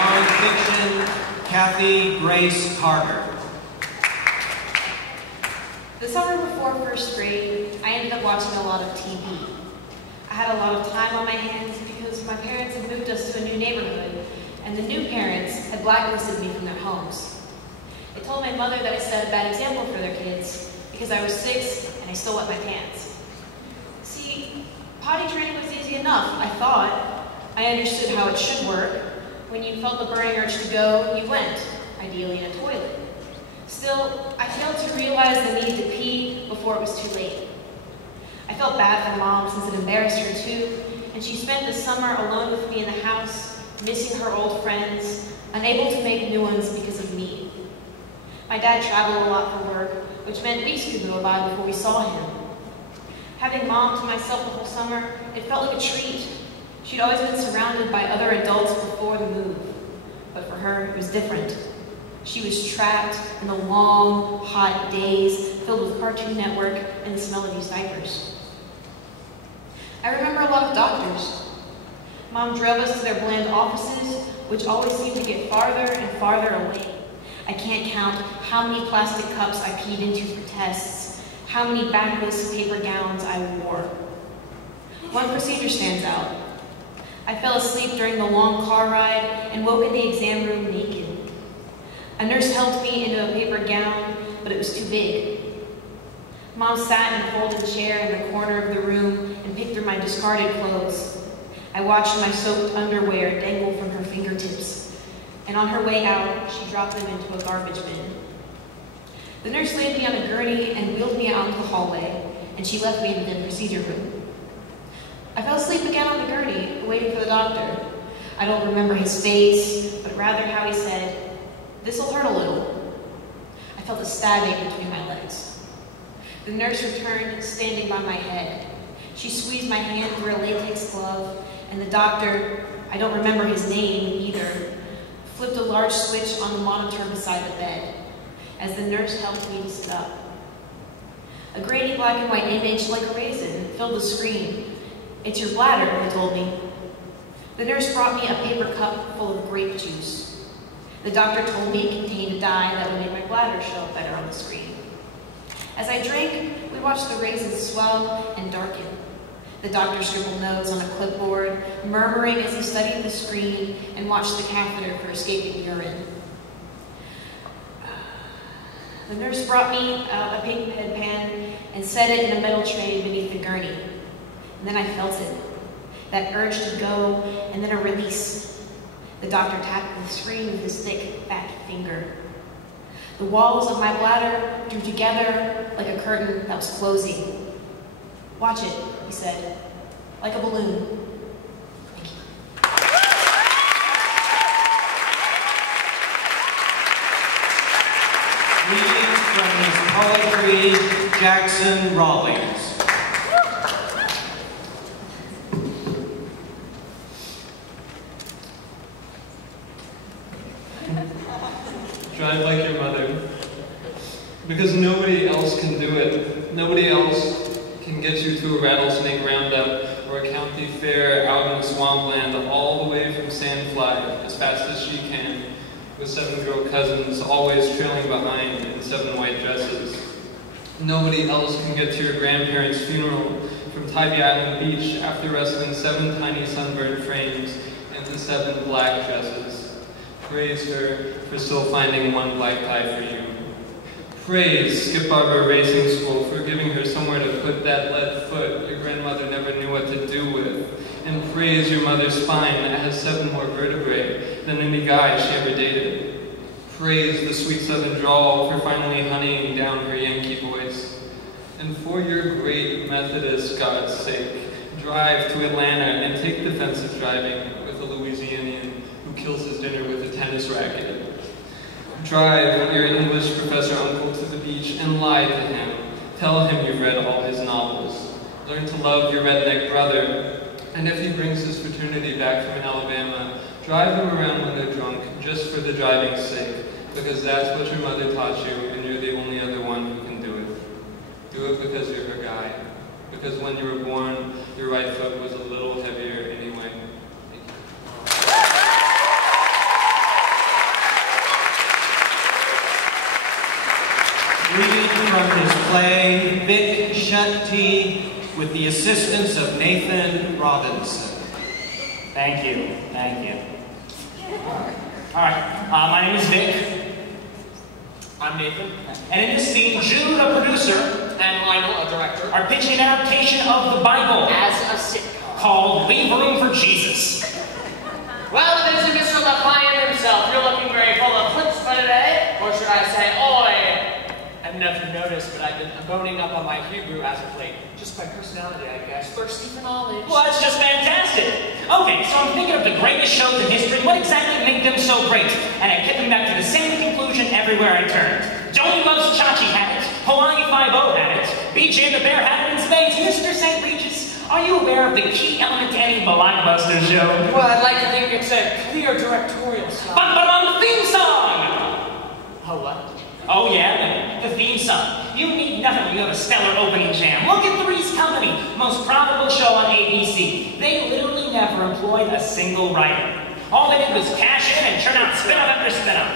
Nonfiction, Kathy Grace Carter. The summer before first grade, I ended up watching a lot of TV. I had a lot of time on my hands because my parents had moved us to a new neighborhood, and the new parents had blacklisted me from their homes. They told my mother that I set a bad example for their kids because I was 6 and I still wet my pants. See, potty training was easy enough, I thought. I understood how it should work. When you felt the burning urge to go, you went, ideally in a toilet. Still, I failed to realize the need to pee before it was too late. I felt bad for Mom since it embarrassed her too, and she spent the summer alone with me in the house, missing her old friends, unable to make new ones because of me. My dad traveled a lot for work, which meant weeks could go by before we saw him. Having Mom to myself the whole summer, it felt like a treat. She'd always been surrounded by other adults before the move, but for her, it was different. She was trapped in the long, hot days filled with Cartoon Network and the smell of used diapers. I remember a lot of doctors. Mom drove us to their bland offices, which always seemed to get farther and farther away. I can't count how many plastic cups I peed into for tests, how many backless paper gowns I wore. One procedure stands out. I fell asleep during the long car ride and woke in the exam room naked. A nurse helped me into a paper gown, but it was too big. Mom sat in a folded chair in the corner of the room and picked through my discarded clothes. I watched my soaked underwear dangle from her fingertips, and on her way out, she dropped them into a garbage bin. The nurse laid me on a gurney and wheeled me out into the hallway, and she left me in the procedure room. I fell asleep again on the gurney, waiting for the doctor. I don't remember his face, but rather how he said, "This'll hurt a little." I felt a stabbing between my legs. The nurse returned, standing by my head. She squeezed my hand through a latex glove, and the doctor, I don't remember his name either, flipped a large switch on the monitor beside the bed, as the nurse helped me to sit up. A grainy black and white image, like a raisin, filled the screen. "It's your bladder," they told me. The nurse brought me a paper cup full of grape juice. The doctor told me it contained a dye that would make my bladder show up better on the screen. As I drank, we watched the raisins swell and darken. The doctor scribbled notes on a clipboard, murmuring as he studied the screen and watched the catheter for escaping urine. The nurse brought me a pink bedpan and set it in a metal tray beneath the gurney. And then I felt it, that urge to go, and then a release. The doctor tapped the screen with his thick, fat finger. The walls of my bladder drew together like a curtain that was closing. "Watch it," he said, "like a balloon." Thank you. Reading from his poetry, Jackson Rawlings. Drive like your mother, because nobody else can do it. Nobody else can get you to a rattlesnake roundup or a county fair out in the swampland all the way from Sandfly as fast as she can, with 7 girl cousins always trailing behind in 7 white dresses. Nobody else can get to your grandparents' funeral from Tybee Island Beach after wrestling 7 tiny sunburned frames into 7 black dresses. Praise her for still finding 1 black tie for you. Praise Skip Barber Racing School for giving her somewhere to put that lead foot your grandmother never knew what to do with. And praise your mother's spine that has 7 more vertebrae than any guy she ever dated. Praise the sweet southern drawl for finally honeying down her Yankee voice. And for your great Methodist, God's sake, drive to Atlanta and take defensive driving with a Louisianian who kills his dinner with a tennis racket. Drive your English professor uncle to the beach and lie to him. Tell him you've read all his novels. Learn to love your redneck brother. And if he brings his fraternity back from Alabama, drive them around when they're drunk, just for the driving's sake. because that's what your mother taught you, and you're the only other one who can do it. Do it because you're her guy. Because when you were born, your right foot was a little heavier anyway. Reading from his play, Vic Shanti, with the assistance of Nathan Robinson. Thank you. Thank you. All right. My name is Vic. I'm Nathan. And in this scene, Jude, a producer, and Lionel, a director, are pitching an adaptation of the Bible as a sitcom called Leave Room for Jesus. Well, it is Mr. Lafayette himself. You're looking very full of chutzpah today. Or should I say, oi? I don't know if you've noticed, but I've been boning up on my Hebrew as of late. Just by personality, I guess. Thirsty for knowledge. Well, that's just fantastic. Okay, so I'm thinking of the greatest shows in history. What exactly made them so great? And I kept them back to the same conclusion everywhere I turned. Joni Loves Chachi had it. Hawaii Five-0 had it. BJ the Bear had it in spades. Mr. St. Regis, are you aware of the key element to any blockbuster show? Well, I'd like to think it's a clear directorial style. But on the theme song! Oh, what? Oh yeah, the theme song. You need nothing when you have a stellar opening jam. Look at Three's Company, most profitable show on ABC. They literally never employed a single writer. All they did was cash in and churn out spin-off after spin-off.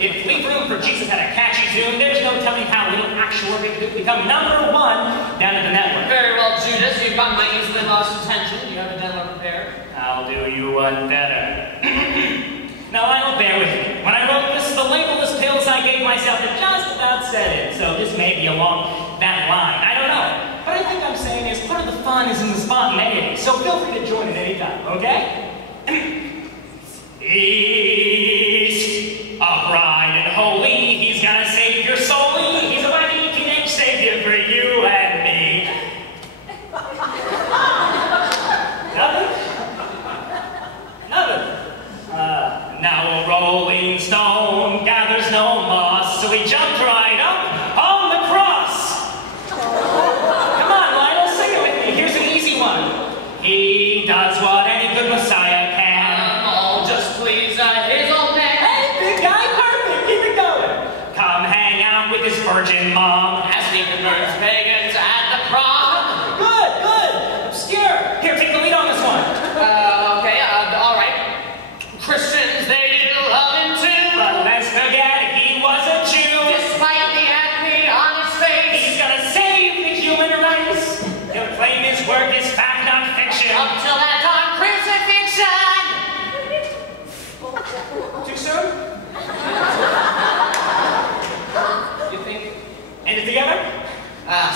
If Leave Room for Jesus had a catchy tune, there's no telling how little actual work it could become #1 down at the network. Very well, Judas. You've got my easily lost attention. Do you have a demo prepared? I'll do you one better. Now, Lionel, bear with me. When I wrote this, the labelless pills I gave myself had just about set in, so this may be along that line. I don't know. What I think I'm saying is part of the fun is in the spontaneity, so feel free to join at any time, okay? He's upright and holy. He's gonna save your soul. He's a mighty teenage savior for you and me. Nothing? Nothing. Now a rolling stone gathers no moss, so he jumped right up on the cross. Come on, Lionel, sing it with me. Here's an easy one. He does what any good Messiah can. Oh, just please, his old man. Hey, big guy, perfect. Keep it going. Come hang out with his virgin mom. As he converts pagans at the prom. Good, good. Obscure. Here, take the lead on this one. Okay, all right. Christians, they didn't love him too. But let's forget he was a Jew. Despite the acne on his face, he's gonna save the human race. He'll claim his work is fact, not fiction. Up till that darn crucifixion. Too soon? You think? End it together?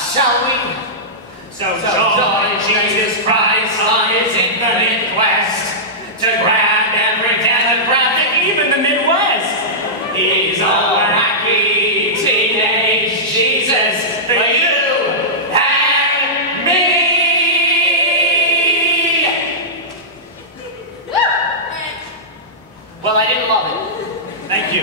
Shall we? So join Jesus Christ on his infinite quest to grab every demographic, even the Midwest. He's a wacky teenage Jesus for you and me. Well, I didn't love it. Thank you.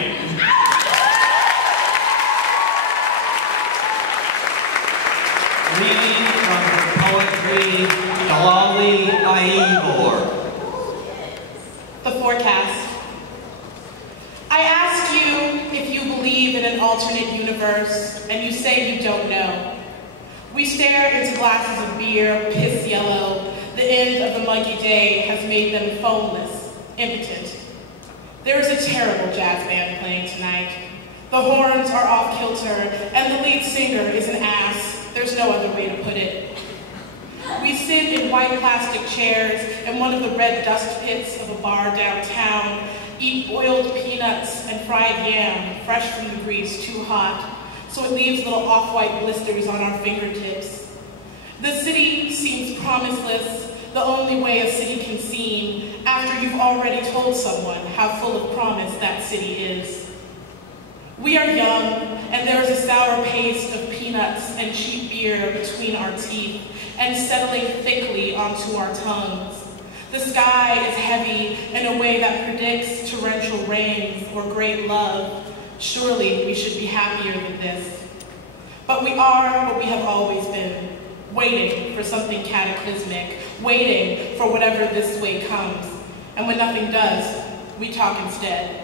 Reading from her poetry, Dalali Aibor. The forecast. I ask you if you believe in an alternate universe, and you say you don't know. We stare into glasses of beer, piss yellow. The end of the muggy day has made them foamless, impotent. There is a terrible jazz band playing tonight. The horns are off kilter, and the lead singer is an ass. There's no other way to put it. We sit in white plastic chairs in one of the red dust pits of a bar downtown, eat boiled peanuts and fried yam, fresh from the grease, too hot, so it leaves little off-white blisters on our fingertips. The city seems promiseless, the only way a city can seem, after you've already told someone how full of promise that city is. We are young, and there is a sour paste of peanuts and cheap beer between our teeth and settling thickly onto our tongues. The sky is heavy in a way that predicts torrential rains or great love. Surely we should be happier than this. But we are what we have always been, waiting for something cataclysmic, waiting for whatever this way comes. And when nothing does, we talk instead.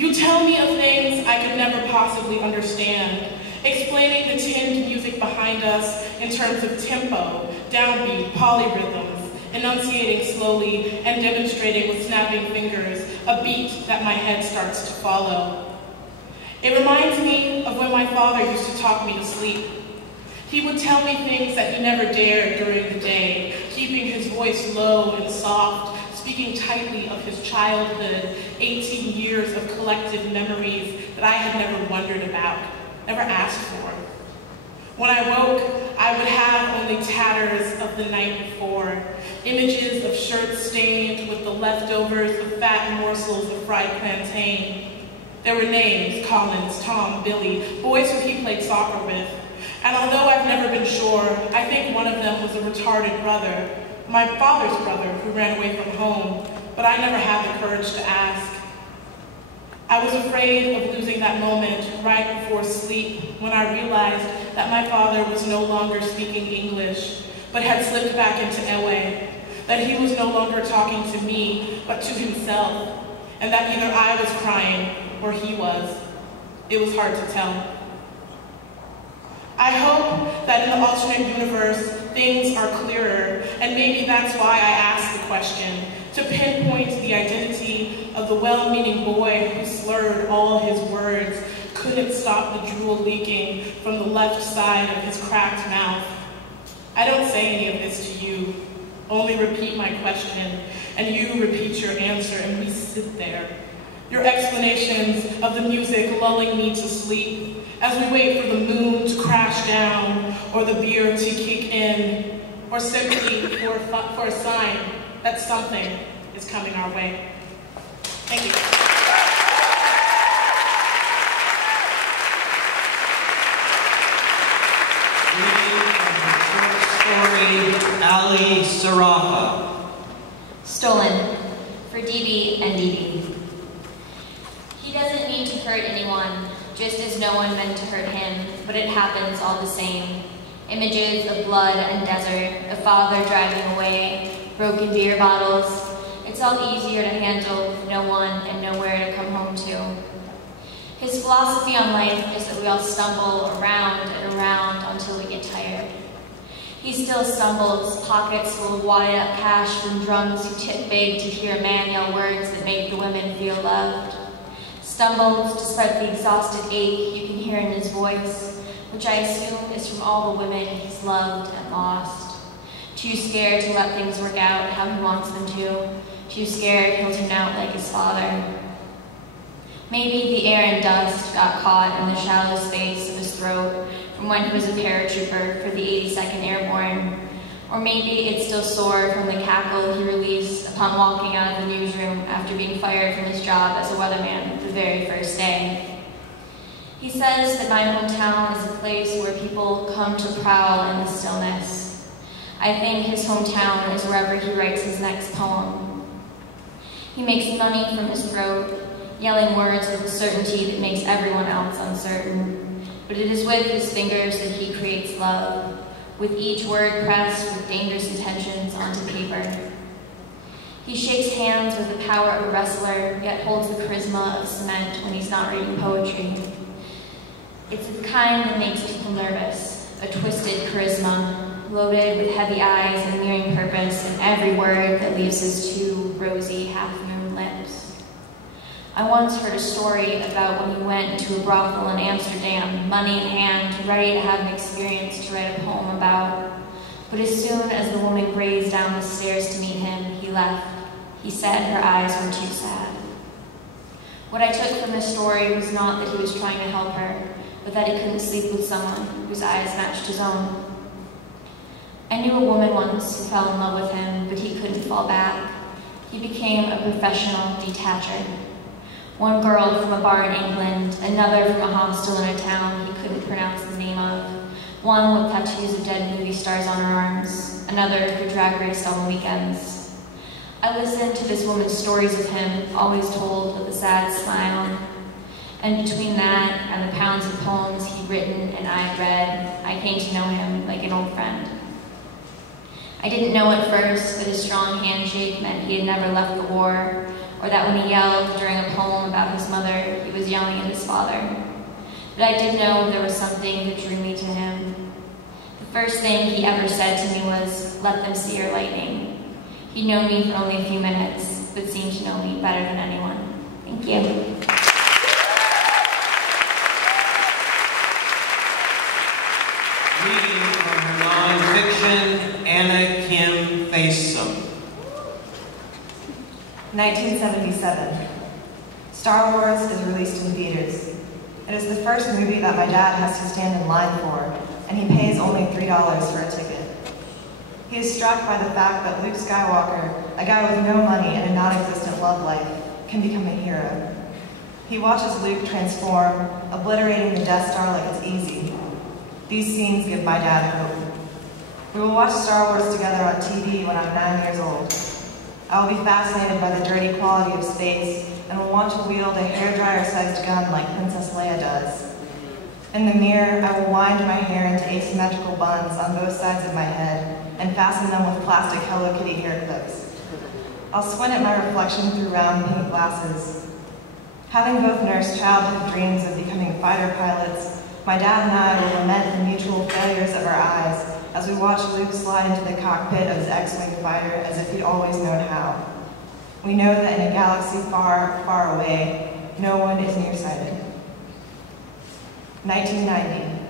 You tell me of things I could never possibly understand, explaining the tinned music behind us in terms of tempo, downbeat, polyrhythms, enunciating slowly and demonstrating with snapping fingers a beat that my head starts to follow. It reminds me of when my father used to talk me to sleep. He would tell me things that he never dared during the day, keeping his voice low and soft, speaking tightly of his childhood, 18 years of collective memories that I had never wondered about, never asked for. When I woke, I would have only tatters of the night before, images of shirts stained with the leftovers of fat morsels of fried plantain. There were names, Collins, Tom, Billy, boys who he played soccer with. And although I've never been sure, I think one of them was a retarded brother, my father's brother who ran away from home, but I never had the courage to ask. I was afraid of losing that moment right before sleep when I realized that my father was no longer speaking English, but had slipped back into Ewe, that he was no longer talking to me, but to himself, and that either I was crying or he was. It was hard to tell. I hope that in the alternate universe, things are clearer, and maybe that's why I asked the question, to pinpoint the identity of the well-meaning boy who slurred all his words, couldn't stop the drool leaking from the left side of his cracked mouth. I don't say any of this to you, only repeat my question, and you repeat your answer, and we sit there. Your explanations of the music lulling me to sleep, as we wait for the moon to crash down, or the beer to kick in, or simply for a sign that something is coming our way. Thank you. Reading from the short story, Ali Sarafa. Stolen, for DB and DB. He doesn't mean to hurt anyone, just as no one meant to hurt him, but it happens all the same. Images of blood and desert, a father driving away, broken beer bottles. It's all easier to handle with no one and nowhere to come home to. His philosophy on life is that we all stumble around and around until we get tired. He still stumbles, pockets full of wadded up cash from drums who tip big to hear a man yell words that make the women feel loved. Stumbles despite the exhausted ache you can hear in his voice, which I assume is from all the women he's loved and lost. Too scared to let things work out how he wants them to. Too scared he'll turn out like his father. Maybe the air and dust got caught in the shallow space of his throat from when he was a paratrooper for the 82nd Airborne. Or maybe it's still sore from the cackle he released upon walking out of the newsroom after being fired from his job as a weatherman the very first day. He says that my hometown is a place where people come to prowl in the stillness. I think his hometown is wherever he writes his next poem. He makes money from his throat, yelling words with a certainty that makes everyone else uncertain. But it is with his fingers that he creates love, with each word pressed with dangerous intentions onto paper. He shakes hands with the power of a wrestler, yet holds the charisma of cement when he's not reading poetry. It's the kind that makes people nervous, a twisted charisma, loaded with heavy eyes and leering purpose in every word that leaves his two rosy half-moon lips. I once heard a story about when he went into a brothel in Amsterdam, money in hand, ready to have an experience to write a poem about. But as soon as the woman grazed down the stairs to meet him, he left. He said her eyes were too sad. What I took from this story was not that he was trying to help her, but that he couldn't sleep with someone whose eyes matched his own. I knew a woman once who fell in love with him, but he couldn't fall back. He became a professional detacher. One girl from a bar in England, another from a hostel in a town he couldn't pronounce the name of, one with tattoos of dead movie stars on her arms, another who drag raced on the weekends. I listened to this woman's stories of him, always told with a sad smile. And between that and the pounds of poems he'd written and I'd read, I came to know him like an old friend. I didn't know at first that his strong handshake meant he had never left the war, or that when he yelled during a poem about his mother, he was yelling at his father. But I did know there was something that drew me to him. The first thing he ever said to me was, "Let them see your lightning." He'd known me for only a few minutes, but seemed to know me better than anyone. Thank you. Reading from her nonfiction, Anna Kim Faceum. 1977. Star Wars is released in theaters. It is the first movie that my dad has to stand in line for, and he pays only $3 for a ticket. He is struck by the fact that Luke Skywalker, a guy with no money and a non-existent love life, can become a hero. He watches Luke transform, obliterating the Death Star like it's easy. These scenes give my dad hope. We will watch Star Wars together on TV when I'm 9 years old. I will be fascinated by the dirty quality of space and will want to wield a hairdryer-sized gun like Princess Leia does. In the mirror, I will wind my hair into asymmetrical buns on both sides of my head and fasten them with plastic Hello Kitty hair clips. I'll squint at my reflection through round pink glasses. Having both nursed childhood dreams of becoming fighter pilots, my dad and I will lament the mutual failures of our eyes as we watch Luke slide into the cockpit of his X-Wing fighter as if he'd always known how. We know that in a galaxy far, far away, no one is nearsighted. 1990.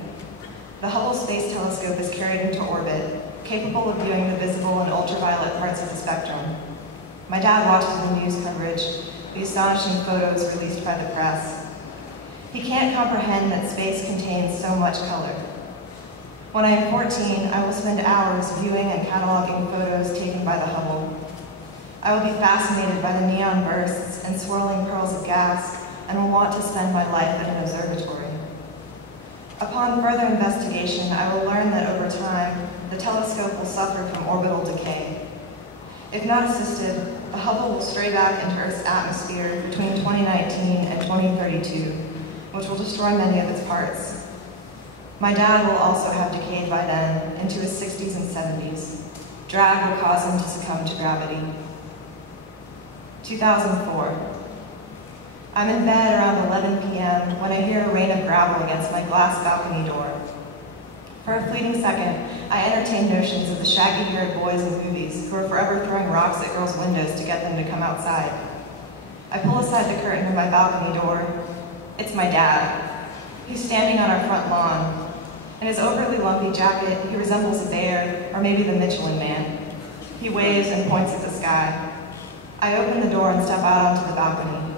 The Hubble Space Telescope is carried into orbit, capable of viewing the visible and ultraviolet parts of the spectrum. My dad watches the news coverage, the astonishing photos released by the press. He can't comprehend that space contains so much color. When I am 14, I will spend hours viewing and cataloging photos taken by the Hubble. I will be fascinated by the neon bursts and swirling pearls of gas and will want to spend my life at an observatory. Upon further investigation, I will learn that over time, the telescope will suffer from orbital decay. If not assisted, the Hubble will stray back into Earth's atmosphere between 2019 and 2032, which will destroy many of its parts. My dad will also have decayed by then into his 60s and 70s. Drag will cause him to succumb to gravity. 2004. I'm in bed around 11 p.m. when I hear a rain of gravel against my glass balcony door. For a fleeting second, I entertain notions of the shaggy-haired boys in movies who are forever throwing rocks at girls' windows to get them to come outside. I pull aside the curtain of my balcony door. It's my dad. He's standing on our front lawn. In his overly lumpy jacket, he resembles a bear, or maybe the Michelin Man. He waves and points at the sky. I open the door and step out onto the balcony.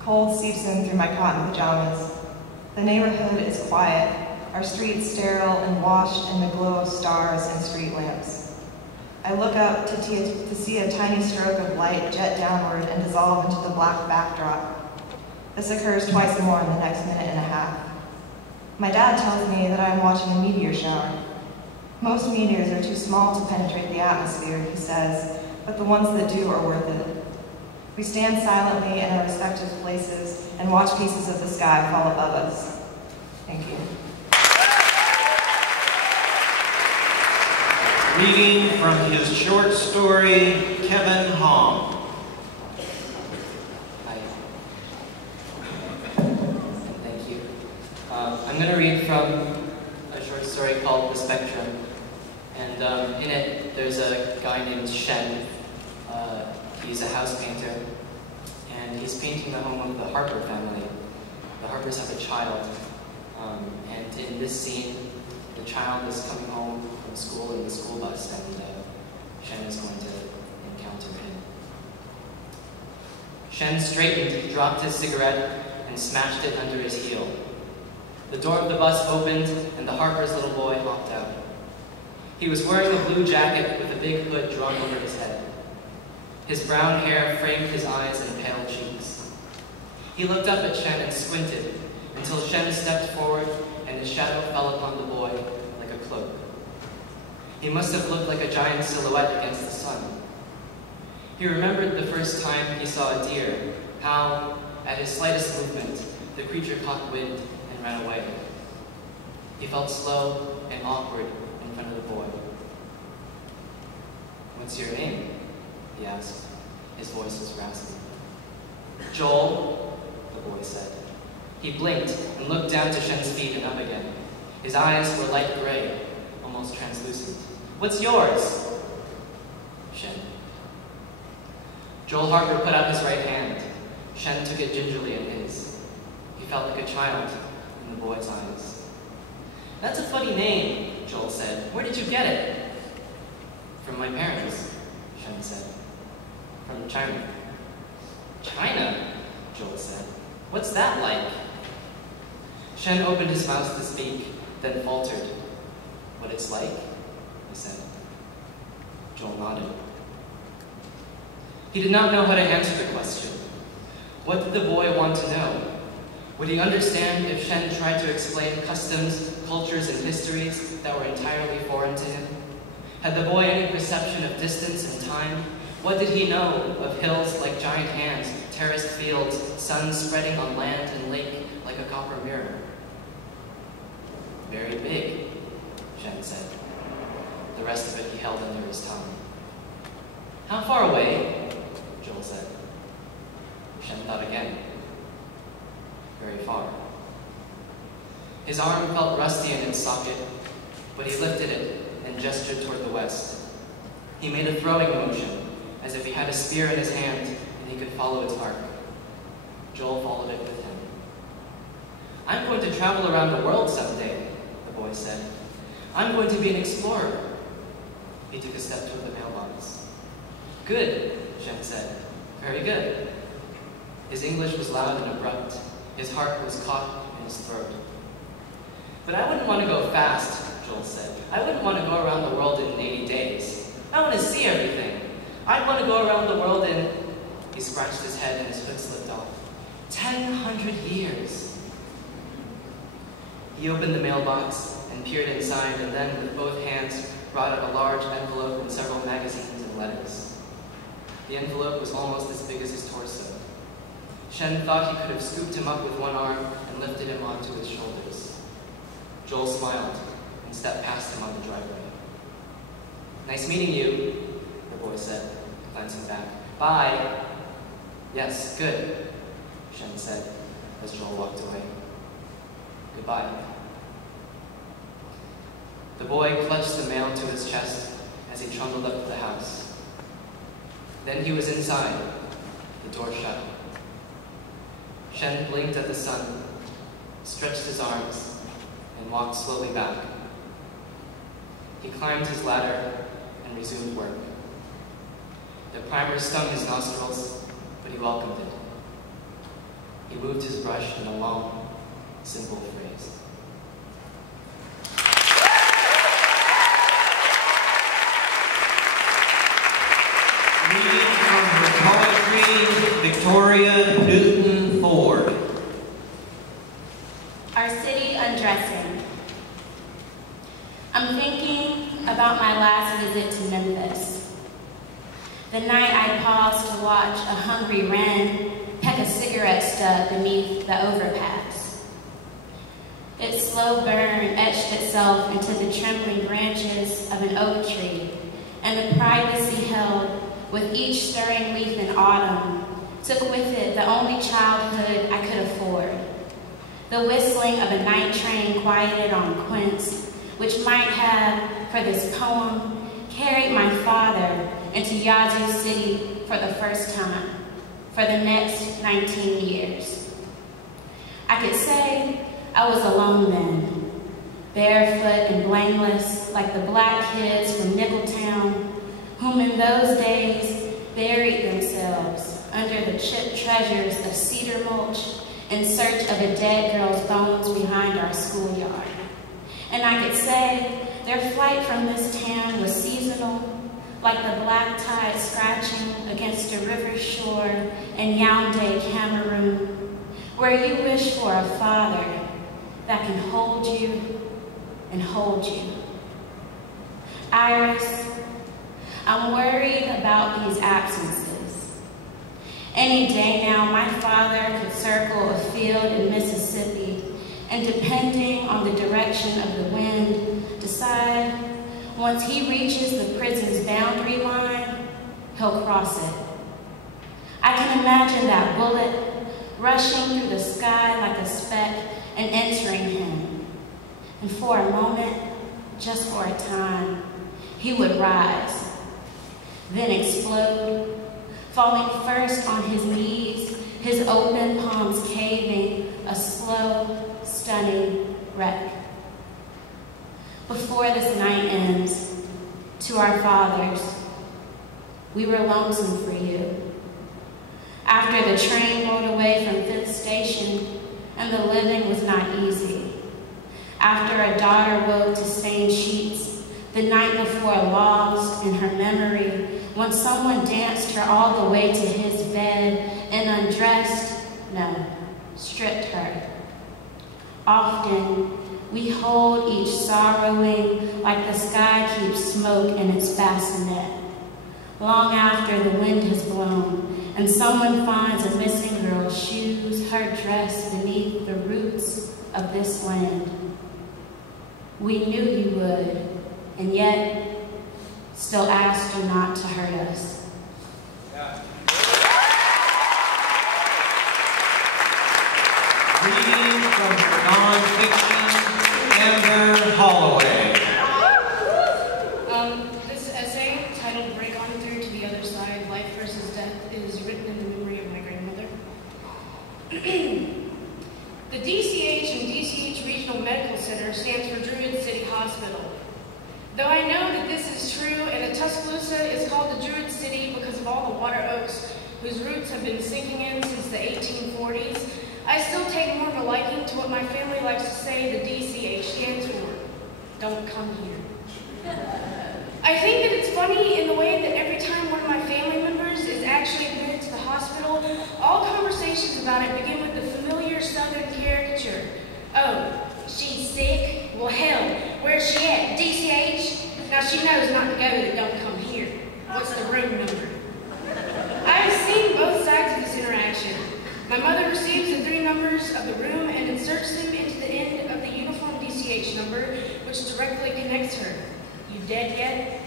Cold seeps in through my cotton pajamas. The neighborhood is quiet, our streets sterile and washed in the glow of stars and street lamps. I look up to see a tiny stroke of light jet downward and dissolve into the black backdrop. This occurs twice more in the next minute and a half. My dad tells me that I am watching a meteor shower. Most meteors are too small to penetrate the atmosphere, he says, but the ones that do are worth it. We stand silently in our respective places and watch pieces of the sky fall above us. Thank you. Reading from his short story, Kevin Hong. Thank you. I'm going to read from a short story called The Spectrum. And in it, there's a guy named Shen. He's a house painter. And he's painting the home of the Harper family. The Harpers have a child. And in this scene, the child is coming home from school in the school bus, and Shen is going to encounter him. Shen straightened, dropped his cigarette, and smashed it under his heel. The door of the bus opened, and the Harper's little boy hopped out. He was wearing a blue jacket with a big hood drawn over his head. His brown hair framed his eyes and pale cheeks. He looked up at Shen and squinted until Shen stepped forward and his shadow fell upon the boy like a cloak. He must have looked like a giant silhouette against the sun. He remembered the first time he saw a deer, how, at his slightest movement, the creature caught wind and ran away. He felt slow and awkward in front of the boy. "What's your name?" he asked. His voice was raspy. Joel, the boy said. He blinked and looked down to Shen's feet and up again. His eyes were light gray, almost translucent. What's yours? Shen. Joel Harper put out his right hand. Shen took it gingerly in his. He felt like a child in the boy's eyes. That's a funny name, Joel said. Where did you get it? From my parents, Shen said. From China. China? Joel said. What's that like? Shen opened his mouth to speak, then faltered. What it's like? He said. Joel nodded. He did not know how to answer the question. What did the boy want to know? Would he understand if Shen tried to explain customs, cultures, and histories that were entirely foreign to him? Had the boy any perception of distance and time? What did he know of hills like giant hands, terraced fields, sun spreading on land and lake like a copper mirror? Very big, Shen said. The rest of it he held under his tongue. How far away? Joel said. Shen thought again. Very far. His arm felt rusty in its socket, but he lifted it and gestured toward the west. He made a throwing motion, as if he had a spear in his hand and he could follow its arc. Joel followed it with him. I'm going to travel around the world someday, the boy said. I'm going to be an explorer. He took a step toward the mailbox. Good, Shen said. Very good. His English was loud and abrupt. His heart was caught in his throat. But I wouldn't want to go fast, Joel said. I wouldn't want to go around the world in 80 days. I want to see everything. I'd want to go around the world in... He scratched his head and his hood slipped off. 1,000 years. He opened the mailbox and peered inside, and then, with both hands, brought out a large envelope and several magazines and letters. The envelope was almost as big as his torso. Shen thought he could have scooped him up with one arm and lifted him onto his shoulders. Joel smiled and stepped past him on the driveway. Nice meeting you, the boy said, glancing back. Bye. Yes, good, Shen said as Joel walked away. Goodbye. The boy clutched the mail to his chest as he trundled up to the house. Then he was inside, the door shut. Shen blinked at the sun, stretched his arms, and walked slowly back. He climbed his ladder and resumed work. The primer stung his nostrils, but he welcomed it. He moved his brush in a long, simple phrase. Reading from her poetry, Victoria Newton Ford. Our city undressing. I'm thinking about my last visit to Memphis. The night I paused to watch a hungry wren peck a cigarette stub beneath the overpass. Its slow burn etched itself into the trembling branches of an oak tree, and the privacy held with each stirring leaf in autumn took with it the only childhood I could afford. The whistling of a night train quieted on Quince, which might have, for this poem, carried my father into Yazoo City for the first time, for the next 19 years. I could say I was alone then, barefoot and blameless like the black kids from Nickeltown, whom in those days buried themselves under the chipped treasures of cedar mulch in search of a dead girl's bones behind our schoolyard. And I could say their flight from this town was seasonal, like the black tide scratching against a river shore in Yaoundé, Cameroon, where you wish for a father that can hold you and hold you. Iris, I'm worried about these absences. Any day now, my father could circle a field in Mississippi and, depending on the direction of the wind, decide once he reaches the prison's boundary line, he'll cross it. I can imagine that bullet rushing through the sky like a speck and entering him. And for a moment, just for a time, he would rise, then explode, falling first on his knees, his open palms caving, a slow, stunning wreck. Before this night ends, to our fathers, we were lonesome for you. After the train rolled away from 5th Station and the living was not easy. After a daughter woke to stained sheets, the night before lost in her memory, when someone danced her all the way to his bed and stripped her. Often, we hold each sorrowing like the sky keeps smoke in its bassinet. Long after the wind has blown and someone finds a missing girl's shoes, her dress beneath the roots of this land. We knew you would, and yet still asked you not to hurt us. Reading from nonfiction, Amber Holloway. This essay, titled Break On Through to the Other Side, Life versus Death, is written in the memory of my grandmother. The DCH and DCH Regional Medical Center stands for Druid City Hospital. Though I know that this is true and that Tuscaloosa is called the Druid City because of all the water oaks whose roots have been sinking in since the 1840s, I still take more of a liking to what my family likes to say the DCH stands for. Don't come here. I think that it's funny in the way that every time one of my family members is actually admitted to the hospital, all conversations about it begin with the familiar Southern caricature. Oh, she's sick? Well, hell, where's she at? DCH? Now she knows not to go to the don't come here. What's the room number? I've seen both sides of this interaction. My mother receives the 3 numbers of the room and inserts them into the end of the uniform DCH number, which directly connects her. You dead yet?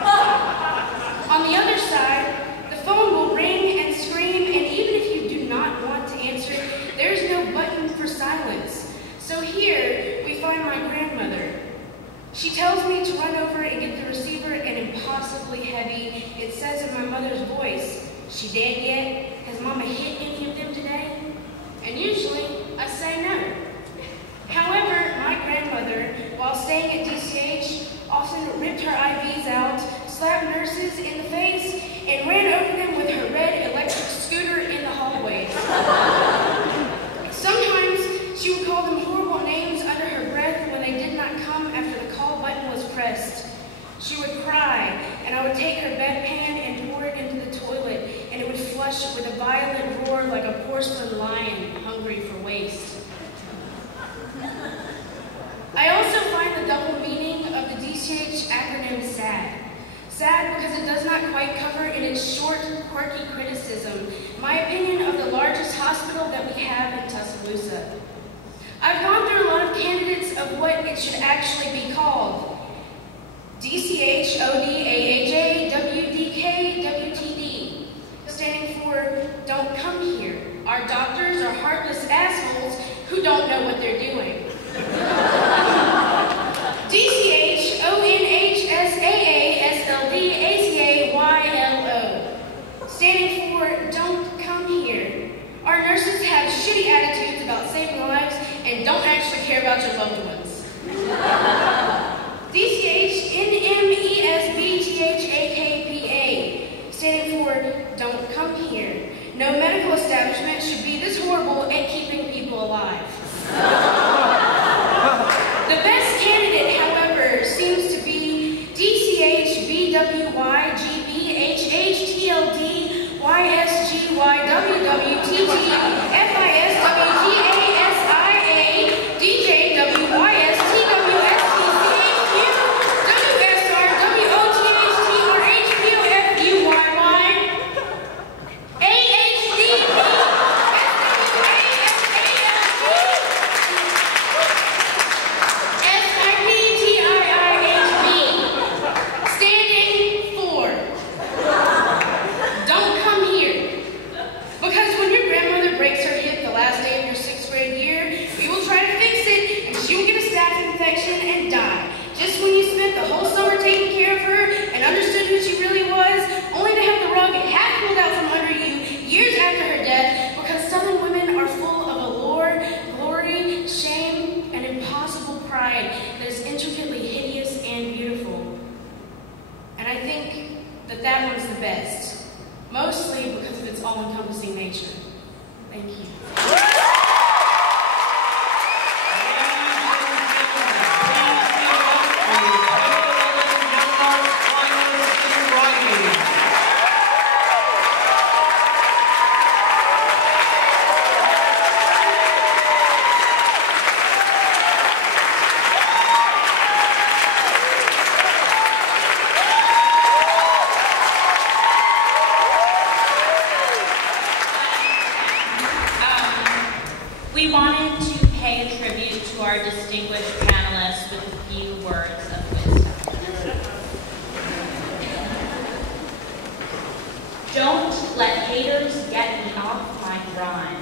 On the other side, the phone will ring and scream, and even if you do not want to answer it, there's no button for silence. So here, we find my grandmother. She tells me to run over and get the receiver, and impossibly heavy, it says in my mother's voice, "She dead yet? Has Mama hit any of them today?" And usually, I say no. However, my grandmother, while staying at DCH, often ripped her IVs out, slapped nurses in the face, and ran over them with her red electric scooter in the hallways. Sometimes, she would call them horrible names under her breath when they did not come after the call button was pressed. She would cry, and I would take her bedpan and pour it into the toilet, and it would flush with a violent roar like a porcelain lion hungry for waste. I also find the double meaning of the DCH acronym SAD. SAD because it does not quite cover in its short, quirky criticism my opinion of the largest hospital that we have in Tuscaloosa. I've gone through a lot of candidates of what it should actually be called. DCH, OD, AAJ, WDK, WTD, standing for Don't Come Here. Our doctors are heartless assholes who don't know what they're doing. DCH, ONHSAA, SLD, ACA, YLO, standing for Don't Come Here. Our nurses have shitty attitudes about saving lives and don't actually care about your loved ones. DCH, NMESBTHAKPA, standing for Don't Come Here. No medical establishment should be this horrible at keeping people alive. The best candidate, however, seems to be DCH, BWY, GB, HH, TLD, YSG, YWW, TT, FIS, WGA, SIA, DJ, WY, wanted to pay a tribute to our distinguished panelists with a few words of wisdom. Don't let haters get me off my grind.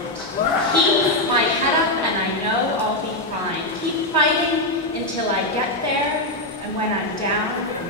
Keep my head up and I know I'll be fine. Keep fighting until I get there, and when I'm down,